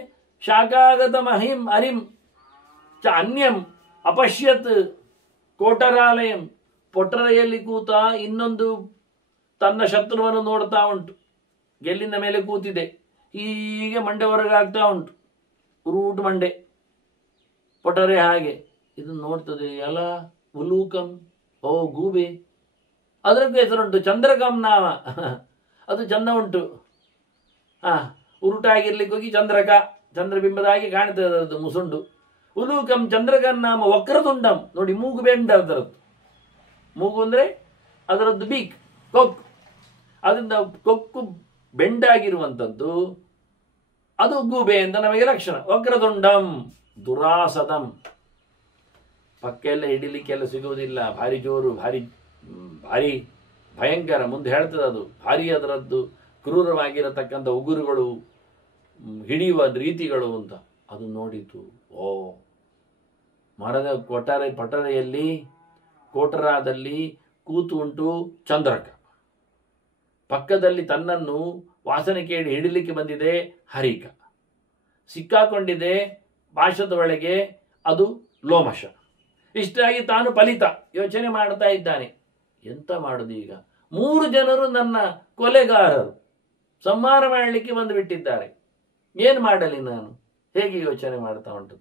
ಶಾಖಾಗತ ಮಹಿಂ ಹರಿಂ ಚ ಅನ್ಯಂ ಅಪಶ್ಯತ್ ಕೋಟರಾಲಯಂ. ಪೊಟರೆಯಲ್ಲಿ ಕೂತ ಇನ್ನೊಂದು ತನ್ನ ಶತ್ರುವನ್ನು ನೋಡ್ತಾ ಉಂಟು. ಗೆಲ್ಲಿನ ಮೇಲೆ ಕೂತಿದೆ, ಹೀಗೆ ಮಂಡೆ ಹೊರಗಾಗ್ತಾ ಉಂಟು, ರೂಟ್ ಮಂಡೆ, ಪೊಟರೆ ಹಾಗೆ. ಇದನ್ನು ನೋಡ್ತದೆ. ಎಲ್ಲ ಉಲೂಕಂ, ಗೂಬೆ. ಅದರದ್ದು ಹೆಸರುಂಟು ಚಂದ್ರಕಂ ನಾಮ. ಅದು ಚಂದ ಉಂಟು. ಉರುಟಾಗಿರ್ಲಿಕ್ಕೆ ಹೋಗಿ ಚಂದ್ರಬಿಂಬದಾಗಿ ಕಾಣ್ತದೆ ಅದರದ್ದು ಮುಸುಂಡು. ಉಲೂಕಂ ಚಂದ್ರಗನ್ನಾಮ ವಕ್ರತುಂಡಂ. ನೋಡಿ, ಮೂಗು ಬೆಂಡ ಅದರದ್ದು. ಮೂಗು ಅಂದರೆ ಅದರದ್ದು ಬೀಕ್, ಕೊಕ್ಕು. ಅದರಿಂದ ಕೊಕ್ಕು ಬೆಂಡಾಗಿರುವಂಥದ್ದು ಅದು ಗೂಬೆ ಅಂತ ನಮಗೆ ಲಕ್ಷಣ. ವಕ್ರತುಂಡಂ ದುರಾಸದಂ. ಪಕ್ಕೆಲ್ಲ ಹಿಡಿಲಿಕ್ಕೆಲ್ಲ ಸಿಗುವುದಿಲ್ಲ, ಭಾರಿ ಜೋರು, ಭಾರಿ ಭಯಂಕರ. ಮುಂದೆ ಹೇಳ್ತದೆ ಅದು ಭಾರಿ ಅದರದ್ದು ಕ್ರೂರವಾಗಿರತಕ್ಕಂಥ ಉಗುರುಗಳು, ಹಿಡಿಯುವ ರೀತಿಗಳು ಅಂತ. ಅದು ನೋಡಿತು, ಓ ಮರದ ಪಟರೆಯಲ್ಲಿ ಕೋಟರಾದಲ್ಲಿ ಕೂತು ಉಂಟು ಚಂದ್ರಕ. ಪಕ್ಕದಲ್ಲಿ ತನ್ನನ್ನು ವಾಸನೆ ಕೇಳಿ ಹಿಡಿಲಿಕ್ಕೆ ಬಂದಿದೆ ಹರಿಕ. ಸಿಕ್ಕಾಕೊಂಡಿದೆ ಪಾಶದ ಒಳಗೆ ಅದು ಲೋಮಶ. ಇಷ್ಟಾಗಿ ತಾನು ಫಲಿತ ಯೋಚನೆ ಮಾಡ್ತಾ ಇದ್ದಾನೆ. ಎಂತ ಮಾಡುದು ಈಗ? 3 ಜನರು ನನ್ನ ಕೊಲೆಗಾರರು ಸಂಹಾರ ಮಾಡಲಿಕ್ಕೆ ಬಂದು ಬಿಟ್ಟಿದ್ದಾರೆ. ಏನು ಮಾಡಲಿ ನಾನು? ಹೇಗೆ ಯೋಚನೆ ಮಾಡ್ತಾ ಉಂಟು.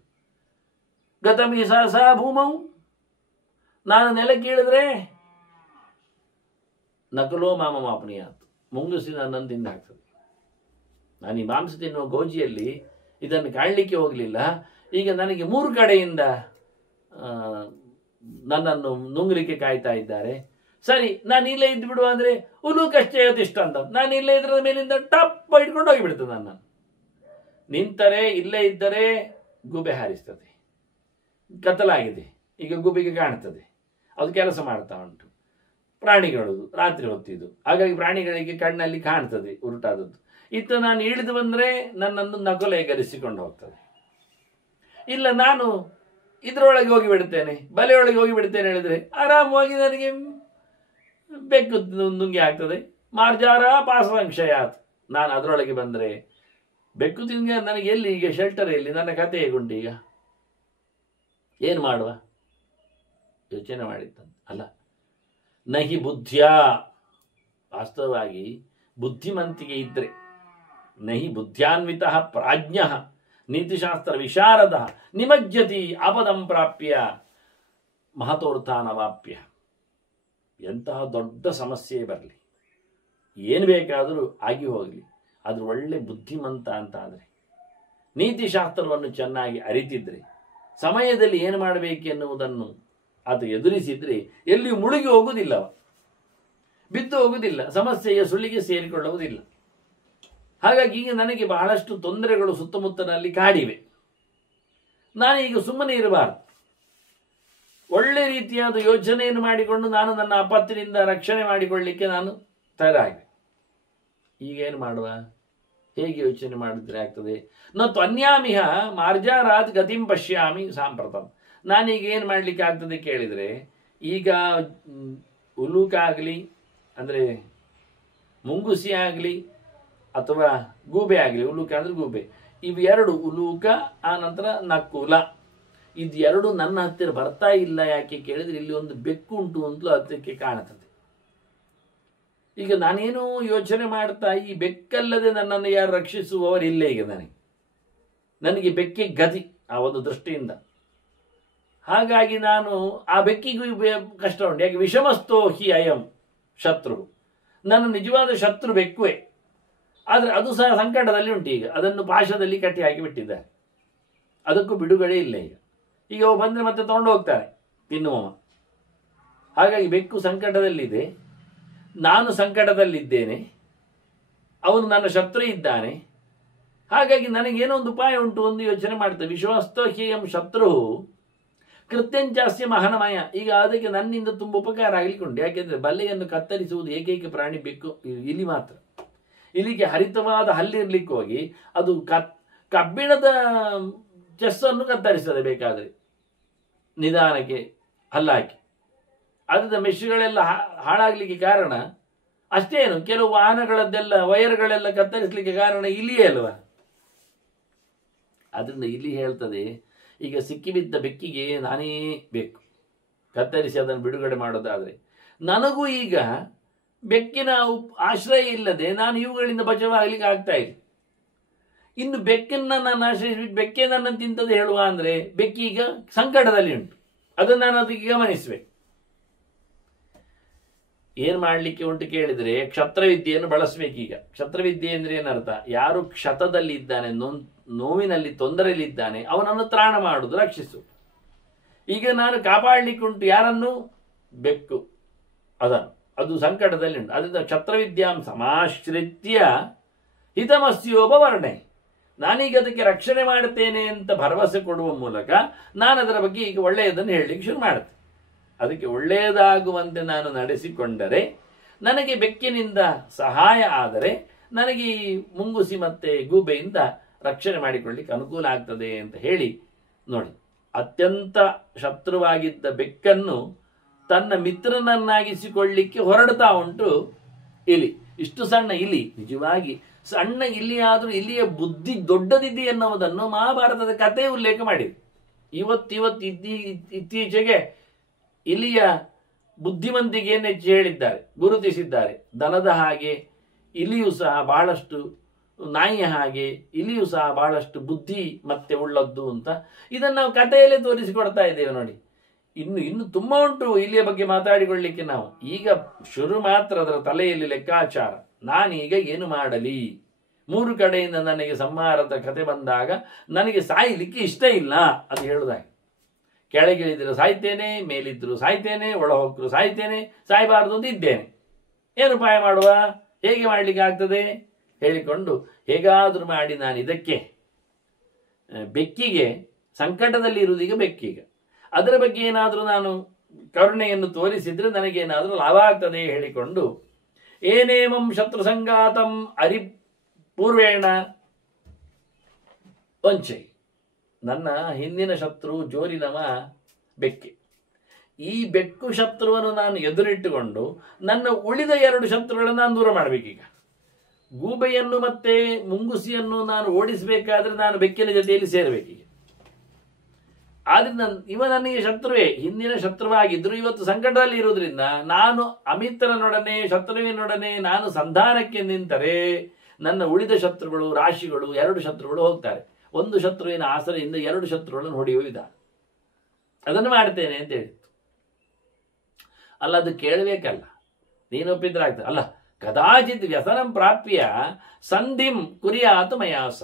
ಗತಮಿ ಸಹಸಾ ಭೂಮೌ. ನಾನು ನೆಲಕ್ಕೆ ಇಳಿದ್ರೆ ನಕಲೋ ಮಾಮ ಮಾಪನೀಯಾತ್. ಮುಂಗುಸಿ ನನ್ನನ್ನು ತಿಂದು ಹಾಕ್ತದೆ. ನಾನು ಈ ಮಾಂಸ ತಿನ್ನುವ ಗೋಜಿಯಲ್ಲಿ ಇದನ್ನು ಕಾಣಲಿಕ್ಕೆ ಹೋಗಲಿಲ್ಲ. ಈಗ ನನಗೆ 3 ಕಡೆಯಿಂದ ನನ್ನನ್ನು ನುಂಗಲಿಕ್ಕೆ ಕಾಯ್ತಾ ಇದ್ದಾರೆ. ಸರಿ, ನಾನು ಇಲ್ಲೇ ಇದ್ದು ಬಿಡುವ ಅಂದರೆ ಉಲೂಕಷ್ಟೇ ಇಷ್ಟ ಅಂತ ನಾನು ಇಲ್ಲೇ ಇದ್ರ ಮೇಲಿಂದ ಟಪ್ ಇಟ್ಕೊಂಡು ಹೋಗಿಬಿಡ್ತದೆ. ನನ್ನನ್ನು ನಿಂತರೆ ಇಲ್ಲೇ ಇದ್ದರೆ ಗೂಬೆ ಹಾರಿಸ್ತದೆ. ಕತ್ತಲಾಗಿದೆ, ಈಗ ಗೂಬೆಗೆ ಕಾಣ್ತದೆ, ಅದು ಕೆಲಸ ಮಾಡ್ತಾ ಉಂಟು. ಪ್ರಾಣಿಗಳು ರಾತ್ರಿ ಹೊತ್ತಿದ್ದು, ಹಾಗಾಗಿ ಪ್ರಾಣಿಗಳಿಗೆ ಕಣ್ಣಲ್ಲಿ ಕಾಣ್ತದೆ ಉರುಟಾದದ್ದು. ಇತ್ತು ನಾನು ಇಳಿದು ಬಂದರೆ ನನ್ನನ್ನು ನಕಲೆಗರಿಸಿಕೊಂಡು ಹೋಗ್ತದೆ. ಇಲ್ಲ, ನಾನು ಇದರೊಳಗೆ ಹೋಗಿಬಿಡ್ತೇನೆ, ಬಲೆಯೊಳಗೆ ಹೋಗಿಬಿಡ್ತೇನೆ ಹೇಳಿದ್ರೆ ಆರಾಮವಾಗಿ ನನಗೆ ಬೆಕ್ಕು ನುಂಗಿ ಆಗ್ತದೆ. ಮಾರ್ಜಾರ ಪಾಸಂಕ್ಷಯಾತ್. ನಾನು ಅದರೊಳಗೆ ಬಂದರೆ ಬೆಕ್ಕು ತಿಂಗ ನನಗೆ ಎಲ್ಲಿ ಈಗ ಶೆಲ್ಟರ್ ಎಲ್ಲಿ? ನನ್ನ ಕತೆ ಹೇಗುಂಟು ಈಗ? ಏನು ಮಾಡುವ? ಯೋಚನೆ ಮಾಡಿದ್ದಂತೆ. ಅಲ್ಲ, ನಹಿ ಬುದ್ಧಿಯ. ವಾಸ್ತವವಾಗಿ ಬುದ್ಧಿಮಂತಿಗೆ ಇದ್ರೆ, ನಹಿ ಬುದ್ಧ್ಯಾನ್ವಿತ ಪ್ರಾಜ್ಞ ನೀತಿಶಾಸ್ತ್ರ ವಿಶಾರದ ನಿಮಜ್ಜತಿ ಆಪದಂ ಪ್ರಾಪ್ಯ ಮಹತೋರ್ಥಾನವಾಪ್ಯ. ಎಂತಹ ದೊಡ್ಡ ಸಮಸ್ಯೆ ಬರಲಿ, ಏನು ಬೇಕಾದರೂ ಆಗಿ ಹೋಗಲಿ, ಅದು ಒಳ್ಳೆ ಬುದ್ಧಿಮಂತ ಅಂತ ಆದರೆ, ನೀತಿಶಾಸ್ತ್ರವನ್ನು ಚೆನ್ನಾಗಿ ಅರಿತಿದ್ರೆ, ಸಮಯದಲ್ಲಿ ಏನು ಮಾಡಬೇಕೆನ್ನುವುದನ್ನು ಅದು ಎದುರಿಸಿದ್ರೆ ಎಲ್ಲಿಯೂ ಮುಳುಗಿ ಹೋಗುವುದಿಲ್ಲ, ಬಿದ್ದು ಹೋಗುವುದಿಲ್ಲ, ಸಮಸ್ಯೆಯ ಸುಳಿಗೆ ಸೇರಿಕೊಳ್ಳುವುದಿಲ್ಲ. ಹಾಗಾಗಿ ಈಗ ನನಗೆ ಬಹಳಷ್ಟು ತೊಂದರೆಗಳು ಸುತ್ತಮುತ್ತಲಿನಲ್ಲಿ ಕಾಡಿವೆ. ನಾನೀಗ ಸುಮ್ಮನೆ ಇರಬಾರ್ದು. ಒಳ್ಳೆ ರೀತಿಯಾದ ಯೋಚನೆಯನ್ನು ಮಾಡಿಕೊಂಡು ನಾನು ನನ್ನ ಆಪತ್ತಿನಿಂದ ರಕ್ಷಣೆ ಮಾಡಿಕೊಳ್ಳಲಿಕ್ಕೆ ನಾನು ತಯಾರಾಗಿವೆ. ಈಗೇನು ಮಾಡುವ? ಹೇಗೆ ಯೋಚನೆ ಮಾಡಿದ್ರೆ ಆಗ್ತದೆ? ನತ್ತು ಅನ್ಯಾಮಿಹ ಮಾರ್ಜಾರಾತ್ ಗತಿಂ ಪಶ್ಯಾಮಿ ಸಾಂಪ್ರತಂ. ನಾನೀಗ ಏನು ಮಾಡಲಿಕ್ಕೆ ಆಗ್ತದೆ ಕೇಳಿದರೆ, ಈಗ ಉಲೂಕ ಆಗಲಿ, ಅಂದರೆ ಮುಂಗುಸಿ ಆಗಲಿ ಅಥವಾ ಗೂಬೆ ಆಗಲಿ, ಉಲೂಕ ಅಂದರೆ ಗೂಬೆ, ಇವೆರಡು, ಉಲೂಕ ಆ ನಂತರ ನಕುಲ, ಇದೆರಡು ನನ್ನ ಹತ್ತಿರ ಬರ್ತಾ ಇಲ್ಲ. ಯಾಕೆ ಕೇಳಿದರೆ, ಇಲ್ಲಿ ಒಂದು ಬೆಕ್ಕು ಉಂಟು ಅಂತಲೂ ಅದಕ್ಕೆ ಕಾಣುತ್ತದೆ. ಈಗ ನಾನೇನು ಯೋಚನೆ ಮಾಡ್ತಾ, ಈ ಬೆಕ್ಕಲ್ಲದೆ ನನ್ನನ್ನು ಯಾರು ರಕ್ಷಿಸುವವರಿಲ್ಲ ಈಗ ನನಗೆ ಬೆಕ್ಕೆ ಗತಿ ಆ ಒಂದು ದೃಷ್ಟಿಯಿಂದ. ಹಾಗಾಗಿ ನಾನು ಆ ಬೆಕ್ಕಿಗೂ ಕಷ್ಟ ಉಂಟು. ಯಾಕೆ? ವಿಷಮಸ್ತೋ ಹಿ ಅಯಂ ಶತ್ರು. ನನ್ನ ನಿಜವಾದ ಶತ್ರು ಬೆಕ್ಕುವೆ. ಆದರೆ ಅದು ಸಹ ಸಂಕಟದಲ್ಲಿ ಉಂಟು. ಈಗ ಅದನ್ನು ಪಾಶದಲ್ಲಿ ಕಟ್ಟಿ ಹಾಕಿ ಬಿಟ್ಟಿದ್ದಾರೆ, ಅದಕ್ಕೂ ಬಿಡುಗಡೆ ಇಲ್ಲ. ಈಗ ಅವು ಬಂದರೆ ಮತ್ತೆ ತಗೊಂಡು ಹೋಗ್ತಾರೆ ತಿನ್ನುವ. ಹಾಗಾಗಿ ಬೆಕ್ಕು ಸಂಕಟದಲ್ಲಿದೆ, ನಾನು ಸಂಕಟದಲ್ಲಿದ್ದೇನೆ, ಅವನು ನನ್ನ ಶತ್ರು ಇದ್ದಾನೆ. ಹಾಗಾಗಿ ನನಗೇನೋ ಒಂದು ಉಪಾಯ ಉಂಟು ಒಂದು ಯೋಚನೆ ಮಾಡ್ತೇವೆ. ವಿಶ್ವಾಸ್ತೋ ಹ್ಯಯಂ ಶತ್ರು ಕೃತ್ಯಂಚಾಸ್ಯ ಮಹನಮಯ. ಈಗ ಅದಕ್ಕೆ ನನ್ನಿಂದ ತುಂಬ ಉಪಕಾರ ಆಗಲಿಕ್ಕೆ ಉಂಟು. ಯಾಕೆಂದರೆ ಬಲ್ಲೆಯನ್ನು ಕತ್ತರಿಸುವುದು ಏಕೈಕ ಪ್ರಾಣಿ ಬೆಕ್ಕು, ಇಲಿ ಮಾತ್ರ. ಇಲಿಗೆ ಹರಿತವಾದ ಹಲ್ಲಿರ್ಲಿಕ್ಕೆ ಹೋಗಿ ಅದು ಕಬ್ಬಿಣದ ಚೆಸ್ಸನ್ನು ಕತ್ತರಿಸ್ತದೆ ಬೇಕಾದರೆ, ನಿಧಾನಕ್ಕೆ ಹಲ್ಲಾಕಿ. ಅದರ ಮೆಷಿಗಳೆಲ್ಲ ಹಾಳಾಗಲಿಕ್ಕೆ ಕಾರಣ ಅಷ್ಟೇನು, ಕೆಲವು ವಾಹನಗಳದ್ದೆಲ್ಲ ವೈರ್ಗಳೆಲ್ಲ ಕತ್ತರಿಸಲಿಕ್ಕೆ ಕಾರಣ ಇಲಿಯೇ ಅಲ್ವಾ? ಅದರಿಂದ ಇಲ್ಲಿ ಹೇಳ್ತದೆ, ಈಗ ಸಿಕ್ಕಿಬಿದ್ದ ಬೆಕ್ಕಿಗೆ ನಾನೇ ಬೇಕು, ಕತ್ತರಿಸಿ ಅದನ್ನು ಬಿಡುಗಡೆ ಮಾಡೋದಾದರೆ. ನನಗೂ ಈಗ ಬೆಕ್ಕಿನ ಆಶ್ರಯ ಇಲ್ಲದೆ ನಾನು ಇವುಗಳಿಂದ ಬಚಾವಾಗಲಿಕ್ಕೆ ಆಗ್ತಾ ಇಲ್ಲ. ಇನ್ನು ಬೆಕ್ಕನ್ನು ನಾನು ಆಶ್ರಯಿಸಿಬಿಟ್ಟು ಬೆಕ್ಕೆ ನನ್ನನ್ನು ತಿಂತದೆ ಹೇಳುವ ಅಂದರೆ, ಬೆಕ್ಕೀಗ ಸಂಕಟದಲ್ಲಿ ಉಂಟು, ಅದನ್ನು ನಾನು ಅದಕ್ಕೆ ಗಮನಿಸಬೇಕು. ಏನು ಮಾಡಲಿಕ್ಕೆ ಉಂಟು ಕೇಳಿದರೆ ಕ್ಷತ್ರವಿದ್ಯೆಯನ್ನು ಬಳಸಬೇಕೀಗ. ಕ್ಷತ್ರವಿದ್ಯೆ ಅಂದರೆ ಏನರ್ಥ? ಯಾರು ಕ್ಷತದಲ್ಲಿ ಇದ್ದಾನೆ, ನೋವಿನಲ್ಲಿ ತೊಂದರೆಯಲ್ಲಿದ್ದಾನೆ, ಅವನನ್ನು ತ್ರಾಣ ಮಾಡುವುದು, ರಕ್ಷಿಸು. ಈಗ ನಾನು ಕಾಪಾಡಲಿಕ್ಕೆ ಉಂಟು ಯಾರನ್ನು? ಬೆಕ್ಕು, ಅದು ಸಂಕಟದಲ್ಲಿ ಉಂಟು. ಅದರಿಂದ ಕ್ಷತ್ರವಿದ್ಯಾಂ ಸಮಾಶ್ರಿತ್ಯ ಹಿತಮಸ್ಯೋಪವರ್ಣೆ, ನಾನೀಗ ಅದಕ್ಕೆ ರಕ್ಷಣೆ ಮಾಡುತ್ತೇನೆ ಅಂತ ಭರವಸೆ ಕೊಡುವ ಮೂಲಕ ನಾನು ಅದರ ಬಗ್ಗೆ ಈಗ ಒಳ್ಳೆಯದನ್ನು ಹೇಳಲಿಕ್ಕೆ ಶುರು ಮಾಡುತ್ತೇನೆ. ಅದಕ್ಕೆ ಒಳ್ಳೆಯದಾಗುವಂತೆ ನಾನು ನಡೆಸಿಕೊಂಡರೆ, ನನಗೆ ಬೆಕ್ಕಿನಿಂದ ಸಹಾಯ ಆದರೆ, ನನಗೆ ಈ ಮುಂಗುಸಿ ಮತ್ತು ಗೂಬೆಯಿಂದ ರಕ್ಷಣೆ ಮಾಡಿಕೊಳ್ಳಿಕ್ಕೆ ಅನುಕೂಲ ಆಗ್ತದೆ ಅಂತ ಹೇಳಿ ನೋಡಿ. ಅತ್ಯಂತ ಶತ್ರುವಾಗಿದ್ದ ಬೆಕ್ಕನ್ನು ತನ್ನ ಮಿತ್ರನನ್ನಾಗಿಸಿಕೊಳ್ಳಿಕ್ಕೆ ಹೊರಡ್ತಾ ಉಂಟು ಇಲಿ. ಇಷ್ಟು ಸಣ್ಣ ಇಲಿ, ನಿಜವಾಗಿ ಸಣ್ಣ ಇಲಿ ಆದರೂ ಇಲಿಯ ಬುದ್ಧಿ ದೊಡ್ಡದಿದೆ ಎನ್ನುವುದನ್ನು ಮಹಾಭಾರತದ ಕಥೆ ಉಲ್ಲೇಖ ಮಾಡಿದೆ. ಇತ್ತೀಚೆಗೆ ಇಲಿಯ ಬುದ್ಧಿವಂತಿಕೆಯನ್ನು ಹೆಚ್ಚು ಹೇಳಿದ್ದಾರೆ, ಗುರುತಿಸಿದ್ದಾರೆ. ದನದ ಹಾಗೆ ಇಲಿಯು ಸಹ ಬಹಳಷ್ಟು, ನಾಯಿಯ ಹಾಗೆ ಇಲಿಯು ಸಹ ಬಹಳಷ್ಟು ಬುದ್ಧಿ ಮತ್ತೆ ಉಳ್ಳದ್ದು ಅಂತ ಇದನ್ನು ನಾವು ಕಥೆಯಲ್ಲೇ ತೋರಿಸಿಕೊಡ್ತಾ ಇದ್ದೇವೆ ನೋಡಿ. ಇನ್ನು ತುಂಬ ಉಂಟು ಇಲಿಯ ಬಗ್ಗೆ ಮಾತಾಡಿಕೊಳ್ಳಿಕ್ಕೆ. ನಾವು ಈಗ ಶುರು ಮಾತ್ರ, ಅದರ ತಲೆಯಲ್ಲಿ ಲೆಕ್ಕಾಚಾರ. ನಾನೀಗ ಏನು ಮಾಡಲಿ? 3 ಕಡೆಯಿಂದ ನನಗೆ ಸಂಹಾರದ ಕತೆ ಬಂದಾಗ ನನಗೆ ಸಾಯಲಿಕ್ಕೆ ಇಷ್ಟ ಇಲ್ಲ ಅದು ಹೇಳುದಾಗೆ. ಕೆಳಗಿಳಿದ್ರೆ ಸಾಯ್ತೇನೆ, ಮೇಲಿದ್ರು ಸಾಯ್ತೇನೆ, ಒಳ ಹೋಗ್ರು ಸಾಯ್ತೇನೆ, ಸಾಯಬಾರದು ಅಂತ ಇದ್ದೇನೆ. ಏನು ಉಪಾಯ ಮಾಡುವ? ಹೇಗೆ ಮಾಡಲಿಕ್ಕೆ ಆಗ್ತದೆ ಹೇಳಿಕೊಂಡು ಹೇಗಾದರೂ ಮಾಡಿ ನಾನು ಇದಕ್ಕೆ, ಬೆಕ್ಕಿಗೆ ಸಂಕಟದಲ್ಲಿ ಇರುವುದೀಗ ಬೆಕ್ಕೀಗ, ಅದರ ಬಗ್ಗೆ ಏನಾದರೂ ನಾನು ಕರುಣೆಯನ್ನು ತೋರಿಸಿದ್ರೆ ನನಗೇನಾದರೂ ಲಾಭ ಆಗ್ತದೆ ಹೇಳಿಕೊಂಡು, ಏನೇಮಂ ಶತ್ರು ಸಂಗಾತಂ ಅರಿ ಪೂರ್ವೇಣ ವಂಚೆ, ನನ್ನ ಹಿಂದಿನ ಶತ್ರು ಜೋರಿನವ ಬೆಕ್ಕೆ. ಈ ಬೆಕ್ಕು ಶತ್ರುವನ್ನು ನಾನು ಎದುರಿಟ್ಟುಕೊಂಡು ನನ್ನ ಉಳಿದ 2 ಶತ್ರುಗಳನ್ನು ನಾನು ದೂರ ಮಾಡಬೇಕೀಗ. ಗೂಬೆಯನ್ನು ಮತ್ತೆ ಮುಂಗುಸಿಯನ್ನು ನಾನು ಓಡಿಸಬೇಕಾದ್ರೆ ನಾನು ಬೆಕ್ಕಿನ ಜೊತೆಯಲ್ಲಿ ಸೇರಬೇಕೀಗ. ಆದ್ರಿಂದ ಇವ ನನಗೆ ಶತ್ರುವೇ, ಹಿಂದಿನ ಶತ್ರುವಾಗಿದ್ರು ಇವತ್ತು ಸಂಕಟದಲ್ಲಿ ಇರುವುದರಿಂದ ನಾನು ಅಮಿತ್ರನೊಡನೆ, ಶತ್ರುವಿನೊಡನೆ ನಾನು ಸಂಧಾನಕ್ಕೆ ನಿಂತರೆ ನನ್ನ ಉಳಿದ ಶತ್ರುಗಳು, ರಾಶಿಗಳು, 2 ಶತ್ರುಗಳು ಹೋಗ್ತಾರೆ. ಒಂದು ಶತ್ರುವಿನ ಆಸರೆಯಿಂದ 2 ಶತ್ರುಗಳನ್ನು ಹೊಡೆಯುವ ವಿಧಾನ, ಅದನ್ನು ಮಾಡ್ತೇನೆ ಅಂತ ಹೇಳಿತ್ತು. ಅಲ್ಲ, ಅದು ಕೇಳಬೇಕಲ್ಲ, ನೀನು ಒಪ್ಪಿದ್ರೆ ಆಗ್ತದೆ. ಅಲ್ಲ, ಕದಾಚಿತ್ ವ್ಯಸನಂ ಪ್ರಾಪ್ಯ ಸಂಧಿಂ ಕುರಿಯಾತ ಮಯಾಸ,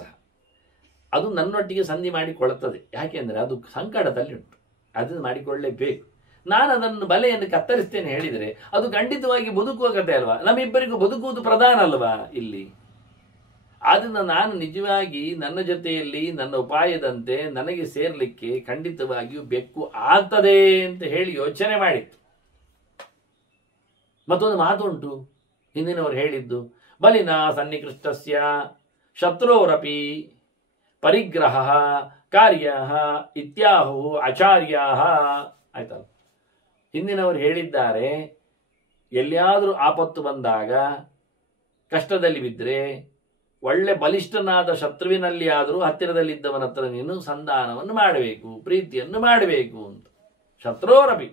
ಅದು ನನ್ನೊಟ್ಟಿಗೆ ಸಂಧಿ ಮಾಡಿಕೊಳ್ಳುತ್ತದೆ. ಯಾಕೆಂದರೆ ಅದು ಸಂಕಟದಲ್ಲಿ ಉಂಟು, ಅದನ್ನು ಮಾಡಿಕೊಳ್ಳಲೇಬೇಕು. ನಾನು ಅದನ್ನು ಬಲೆಯನ್ನು ಕತ್ತರಿಸ್ತೇನೆ ಹೇಳಿದರೆ ಅದು ಖಂಡಿತವಾಗಿ ಬದುಕುವ ಕಥೆ ಅಲ್ವಾ? ನಮ್ಮಿಬ್ಬರಿಗೂ ಬದುಕುವುದು ಪ್ರಧಾನ ಅಲ್ವಾ ಇಲ್ಲಿ? ಆದ್ದರಿಂದ ನಾನು ನಿಜವಾಗಿ ನನ್ನ ಜೊತೆಯಲ್ಲಿ ನನ್ನ ಉಪಾಯದಂತೆ ನನಗೆ ಸೇರ್ಲಿಕ್ಕೆ ಖಂಡಿತವಾಗಿಯೂ ಬೆಕ್ಕು ಆಗ್ತದೆ ಅಂತ ಹೇಳಿ ಯೋಚನೆ ಮಾಡಿತ್ತು. ಮತ್ತೊಂದು ಮಾತು ಉಂಟು, ಹಿಂದಿನವರು ಹೇಳಿದ್ದು, ಬಲಿನ ಸನ್ನಿಕೃಷ್ಟಸ್ಯ ಶತ್ರೋರಪಿ ಪರಿಗ್ರಹ ಕಾರ್ಯ ಇತ್ಯಾಹು ಆಚಾರ್ಯ. ಆಯ್ತಲ್ಲ, ಹಿಂದಿನವರು ಹೇಳಿದ್ದಾರೆ, ಎಲ್ಲಿಯಾದರೂ ಆಪತ್ತು ಬಂದಾಗ, ಕಷ್ಟದಲ್ಲಿ ಬಿದ್ದರೆ, ಒಳ್ಳೆ ಬಲಿಷ್ಠನಾದ ಶತ್ರುವಿನಲ್ಲಿ ಆದರೂ ಹತ್ತಿರದಲ್ಲಿದ್ದವನ ಹತ್ರ ನೀನು ಸಂಧಾನವನ್ನು ಮಾಡಬೇಕು, ಪ್ರೀತಿಯನ್ನು ಮಾಡಬೇಕು ಅಂತ. ಶತ್ರೋರಪಿ,